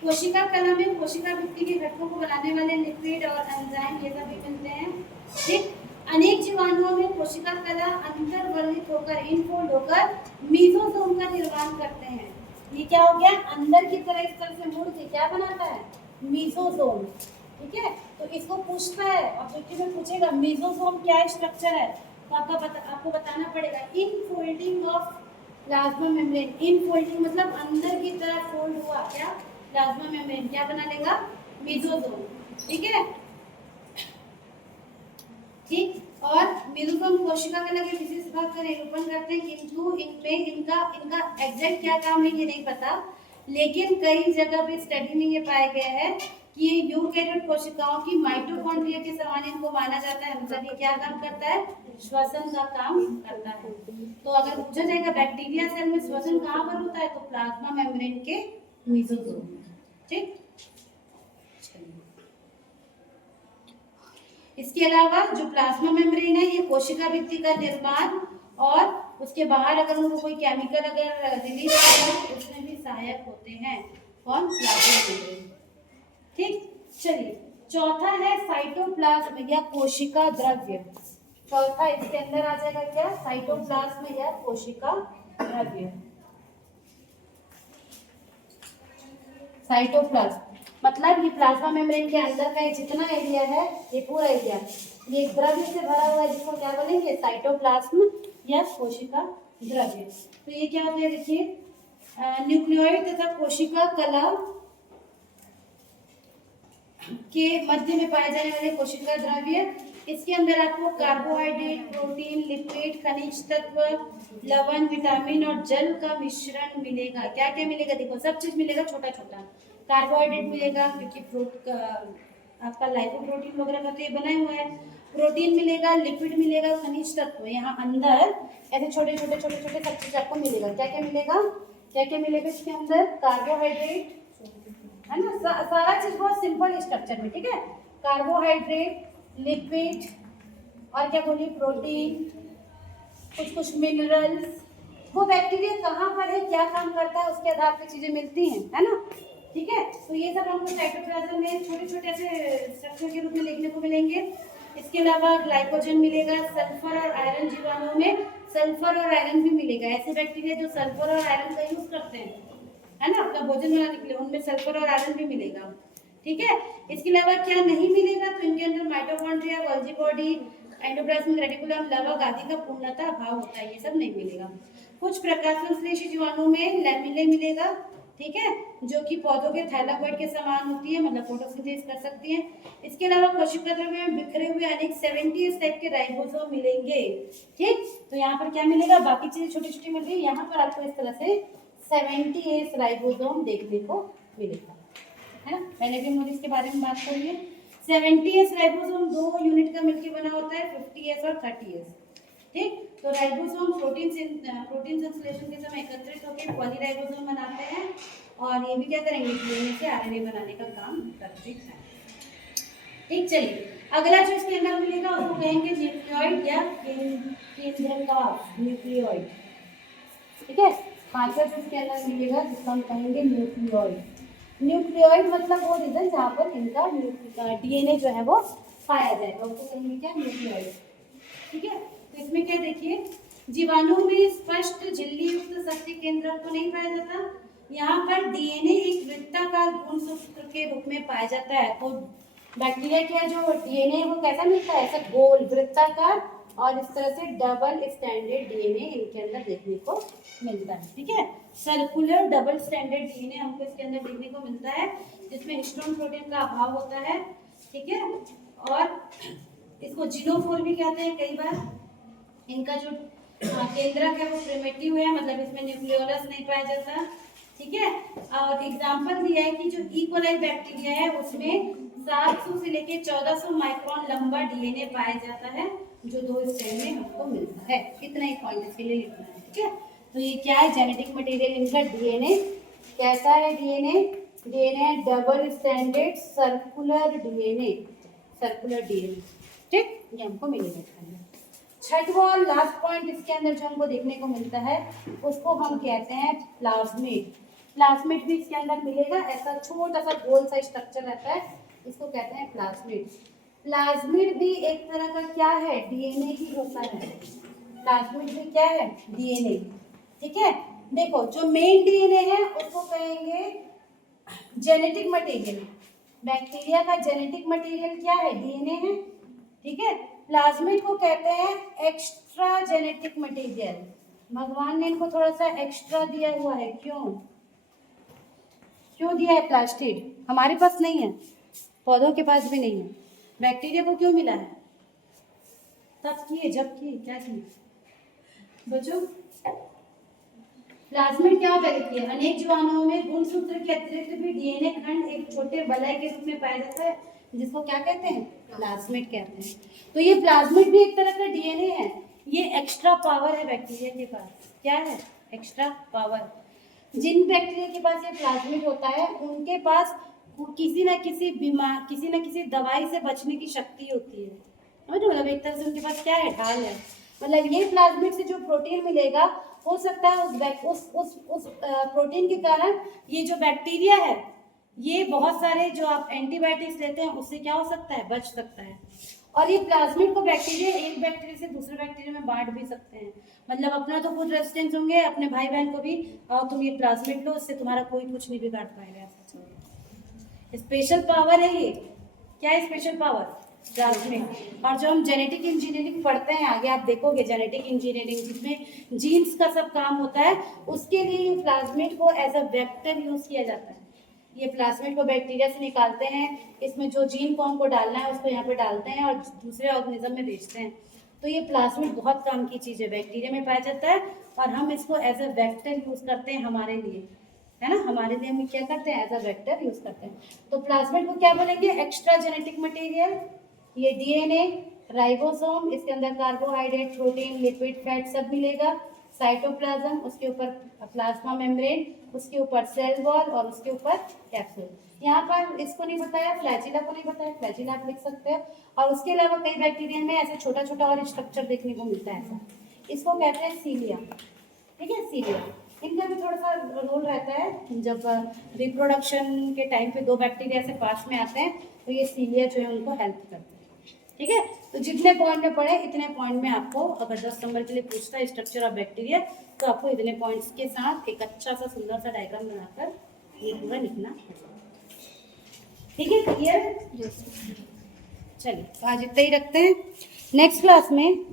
कोशिका कला में कोशिका भित्ति के घटकों को बनाने वाले लिपिड और एंजाइम ये सभी मिलते हैं। ठीक। अनेक जीवाणुओं में कोशिका कला अंतर्वर्णित होकर इनफोल्ड होकर मीजोसोम का निर्माण करते हैं। ये क्या हो गया? अंदर की तरह इस तरह से मुड़ के क्या बनाता है? मीजोसोम। ठीक है। तो इसको पूछता है, ऑब्जेक्टिव में पूछेगा मीजोसोम क्या स्ट्रक्चर है, तो आपको बताना पड़ेगा infolding of plasma membrane. Infolding मतलब अंदर की तरह फोल्ड हुआ क्या? प्लाज्मा मेम्ब्रेन क्या बना लेगा? मीजोसोम। ठीक है। ठीक। और मीजोसोम कोशिका कला के विशेष भाग का निरूपण करते हैं, किंतु इनमें इनका एग्जैक्ट क्या काम है ये नहीं पता। लेकिन कई जगह पे स्टडी में ये पाया गया है कि ये यूकैरियोट कोशिकाओं की माइटोकॉन्ड्रिया के समान इनको माना जाता है। मतलब ये क्या काम करता है? श्वसन का काम करता है। तो अगर पूछा जाएगा बैक्टीरिया सेल में श्वसन कहाँ पर होता है, तो प्लाज्मा मेम्ब्रेन के मीजोसोम। ठीक। इसके अलावा जो प्लाज्मा मेम्ब्रेन है ये कोशिका भित्ति का निर्माण और उसके बाहर अगर उनको कोई केमिकल अगर रिलीज होता है तो उसमें भी सहायक होते हैं। कौन? Plasma membrane. ठीक। चलिए, चौथा है साइटोप्लाज्म या कोशिका द्रव्य। चौथा इसके अंदर आ जाएगा क्या? साइटोप्लाज्म या कोशिका द्रव्य। साइटोप्लाज्म मतलब ये प्लाज्मा मेम्ब्रेन के अंदर का जितना एरिया है, ये पूरा एरिया ये एक द्रव्य से भरा हुआ है जिसको क्या बोलेंगे? साइटोप्लाज्म या कोशिका द्रव्य। तो ये क्या होता है? देखिए, न्यूक्लियोइड तथा कोशिका कला के मध्य में पाए जाने वाले कोशिका द्रव्य। इसके अंदर आपको कार्बोहाइड्रेट, प्रोटीन, लिपिड, खनिज तत्व, लवण, विटामिन और जल का मिश्रण मिलेगा। क्या क्या मिलेगा? देखो, सब चीज मिलेगा छोटा छोटा। कार्बोहाइड्रेट मिलेगा क्योंकि आपका लाइपोप्रोटीन वगैरह का तो ये बना हुआ है। प्रोटीन मिलेगा, लिपिड मिलेगा, खनिज तत्व यहाँ अंदर ऐसे छोटे छोटे छोटे छोटे सब चीज आपको मिलेगा। क्या क्या मिलेगा? क्या क्या मिलेगा इसके अंदर? कार्बोहाइड्रेट है ना, सारा चीज बहुत सिंपल स्ट्रक्चर में। ठीक है। कार्बोहाइड्रेट, लिपिड और क्या बोलिए, प्रोटीन, कुछ मिनरल्स। वो बैक्टीरिया कहाँ पर है, क्या काम करता है, उसके आधार पर चीजें मिलती हैं, है ना। ठीक है। तो ये सब हमको साइटोप्लाज्म में छोटे छोटे ऐसे स्ट्रक्चर के रूप में देखने को मिलेंगे। इसके अलावा ग्लाइकोजन मिलेगा। सल्फर और आयरन, जीवाणुओं में सल्फर और आयरन भी मिलेगा। ऐसे बैक्टीरिया जो सल्फर और आयरन का यूज करते हैं, है ना, अपना भोजन बनाने के लिए, उनमें सल्फर और आयरन भी मिलेगा। ठीक है। इसके अलावा क्या नहीं मिलेगा? तो इनके अंदर mitochondria, Golgi body, endoplasmic reticulum, लवक आदि का पूर्णतः अभाव होता है। ये सब नहीं मिलेगा। कुछ प्रकाश संश्लेषी जीवाणुओं में लैमिले मिलेगा। ठीक है। जो कि पौधों के थैलाकोइड के समान होती है, मतलब फोटोसिंथेसिस कर सकती है। इसके अलावा कोशिका द्रव्य में बिखरे हुए अनेक 70 टाइप के राइबोसोम मिलेंगे। ठीक। तो यहाँ पर क्या मिलेगा? बाकी चीजें छोटी छोटी मिल रही है, यहाँ पर आपको इस तरह से 70 राइबोसोम देखने को मिलेगा, है ना। मैंने भी मुझे इसके बारे में बात करी है। 70 राइबोसोम 2 यूनिट का मिलकर बना होता है, 50 और 30। ठीक। तो राइबोसोम प्रोटीन संश्लेषण के समय एकत्रित होकर पॉलीराइबोसोम बनाते हैं और ये भी क्या करेंगे? डीएनए से आरएनए बनाने का काम करते हैं। ठीक। चलिए, अगला जो इसके अंदर मिलेगा उसको कहेंगे न्यूक्लियोइड या केंद्रक न्यूक्लियोइड। ठीक है। पांचवा जो इसके अंदर मिलेगा जिसको हम कहेंगे न्यूक्लियोइड। न्यूक्लियोइड मतलब वो रीजन जहाँ पर इनका डीएनए जो है वो पाया जाएगा, उसको कहेंगे क्या? न्यूक्लियोइड। ठीक है। तो इसमें क्या देखिए, जीवाणु में स्पष्ट झिल्ली युक्त शक्ति केंद्र तो नहीं पाया जाता। यहाँ पर डीएनए एक वृत्ताकार गुणसूत्र के रूप में पाया जाता है। तो बैक्टीरिया का जो डीएनए वो कैसा मिलता है? ऐसा गोल वृत्ताकार और इस तरह से डबल स्टैंडर्ड डीएनए इनके अंदर देखने को मिलता है। ठीक है, सर्कुलर डबल स्टैंडर्ड डीएनए हमको इसके अंदर देखने को मिलता है, जिसमें हिस्टोन प्रोटीन का अभाव होता है। ठीक है, और इसको जिनोफोर भी कहते हैं कई बार। इनका जो केंद्रक है वो प्रिमिटिव है, मतलब इसमें न्यूक्लियोलस नहीं पाया जाता। ठीक है, और एग्जाम्पल दिया है कि जो इकोलाई बैक्टीरिया है उसमें 700 से लेके 1400 माइक्रोन लंबा डीएनए पाया जाता है, जो 2 स्ट्रैंड में हमको मिलता है। इतना ही पॉइंट इसके लिए लिखना है। ठीक है, तो ये क्या है, जेनेटिक मटेरियल इनका डीएनए कैसा है। DNA double standard circular DNA, circular DNA. ठीक, ये हमको मिलेगा। छठवां और लास्ट पॉइंट इसके अंदर जो हमको देखने को मिलता है उसको हम कहते हैं प्लाज्मिड। प्लाज्मिड भी इसके अंदर मिलेगा, ऐसा छोटा सा गोल सा स्ट्रक्चर रहता है, इसको कहते हैं प्लाज्मिड। प्लाज्मिड भी एक तरह का क्या है, डीएनए ही होता है। प्लाज्मिड भी क्या है, डीएनए। ठीक है, देखो जो मेन डीएनए है उसको कहेंगे जेनेटिक मटेरियल। बैक्टीरिया का जेनेटिक मटेरियल क्या है, डीएनए है। ठीक है, प्लाज्मिड को कहते हैं एक्स्ट्रा जेनेटिक मटेरियल। भगवान ने इनको थोड़ा सा एक्स्ट्रा दिया हुआ है, क्यों दिया है प्लास्टिड, हमारे पास नहीं है, पौधों के पास भी नहीं है, बैक्टीरिया को क्यों मिला है, तब किए जब किए क्या किए बच्चों। प्लाज्मिड क्या होता है, अनेक जीवाणुओं में गुणसूत्र के अतिरिक्त भी डीएनए खंड एक छोटे वलय के रूप में पाया जाता है, जिसको क्या कहते हैं, प्लाज्मिड कहते हैं। तो ये प्लाज्मिड भी एक तरह का डीएनए है। ये एक्स्ट्रा पावर है बैक्टीरिया के पास, क्या है, एक्स्ट्रा पावर। जिन बैक्टीरिया के पास ये प्लाज्मिड होता है उनके पास किसी न किसी दवाई से बचने की शक्ति होती है। मतलब एक तरह से उनके पास क्या है, ढाल है। मतलब ये प्लाज्मिड से जो प्रोटीन मिलेगा, हो सकता है उस प्रोटीन के कारण ये जो बैक्टीरिया है, ये बहुत सारे जो आप एंटीबायोटिक्स लेते हैं उससे क्या हो सकता है, बच सकता है। और ये प्लाज्मिड को बैक्टीरिया एक बैक्टीरिया से दूसरे बैक्टीरिया में बांट भी सकते हैं। मतलब अपना तो खुद रेजिस्टेंस होंगे, अपने भाई बहन को भी और तुम ये प्लाज्मिड लो, उससे तुम्हारा कोई कुछ नहीं बिगाड़ पाएगा। स्पेशल पावर है ये, क्या है स्पेशल पावर, प्लाज्मिड। और जो हम जेनेटिक इंजीनियरिंग पढ़ते हैं आगे, आप देखोगे जेनेटिक इंजीनियरिंग जिसमें जीन्स का सब काम होता है, उसके लिए ये प्लाज्मिड को एज अ वेक्टर यूज किया जाता है। ये प्लाज्मिड को बैक्टीरिया से निकालते हैं, इसमें जो जीन को हमको डालना है उसको यहाँ पे डालते हैं और दूसरे ऑर्गेनिज्म में भेजते हैं। तो ये प्लाज्मिड बहुत काम की चीज़ है, बैक्टीरिया में पाया जाता है और हम इसको एज अ वेक्टर यूज करते हैं हमारे लिए, है ना, हमारे लिए हम क्या करते हैं, एज अ वेक्टर यूज करते हैं। तो प्लाज्मिड को क्या बोलेंगे, एक्स्ट्रा जेनेटिक मटेरियल। ये डीएनए, राइबोसोम, इसके अंदर कार्बोहाइड्रेट, प्रोटीन, लिपिड, फैट सब मिलेगा। साइटोप्लाज्म, उसके ऊपर प्लाज्मा मेम्ब्रेन, उसके ऊपर सेल वॉल और उसके ऊपर कैप्सूल। यहाँ पर इसको नहीं बताया, फ्लैजिला को नहीं बताया, फ्लैजिला आप लिख सकते हो। और उसके अलावा कई बैक्टीरिया में ऐसे छोटा छोटा और स्ट्रक्चर देखने को मिलता है ऐसा, इसको कहते हैं सीलिया। ठीक है, सीलिया, इनका भी थोड़ा सा रोल रहता है। जब रिप्रोडक्शन के टाइम पे दो बैक्टीरिया से पास में आते हैं तो ये सीलिया जो है उनको हेल्प करते हैं। ठीक है, तो जितने पॉइंट में पढ़े इतने पॉइंट में आपको, अगर 10 नंबर के लिए पूछता है स्ट्रक्चर ऑफ बैक्टीरिया, तो आपको इतने पॉइंट्स के साथ एक अच्छा सा सुंदर सा डायग्राम बनाकर ये पूरा लिखना। ठीक है, क्लियर। चलिए, तो आज इतना ही रखते हैं। नेक्स्ट क्लास में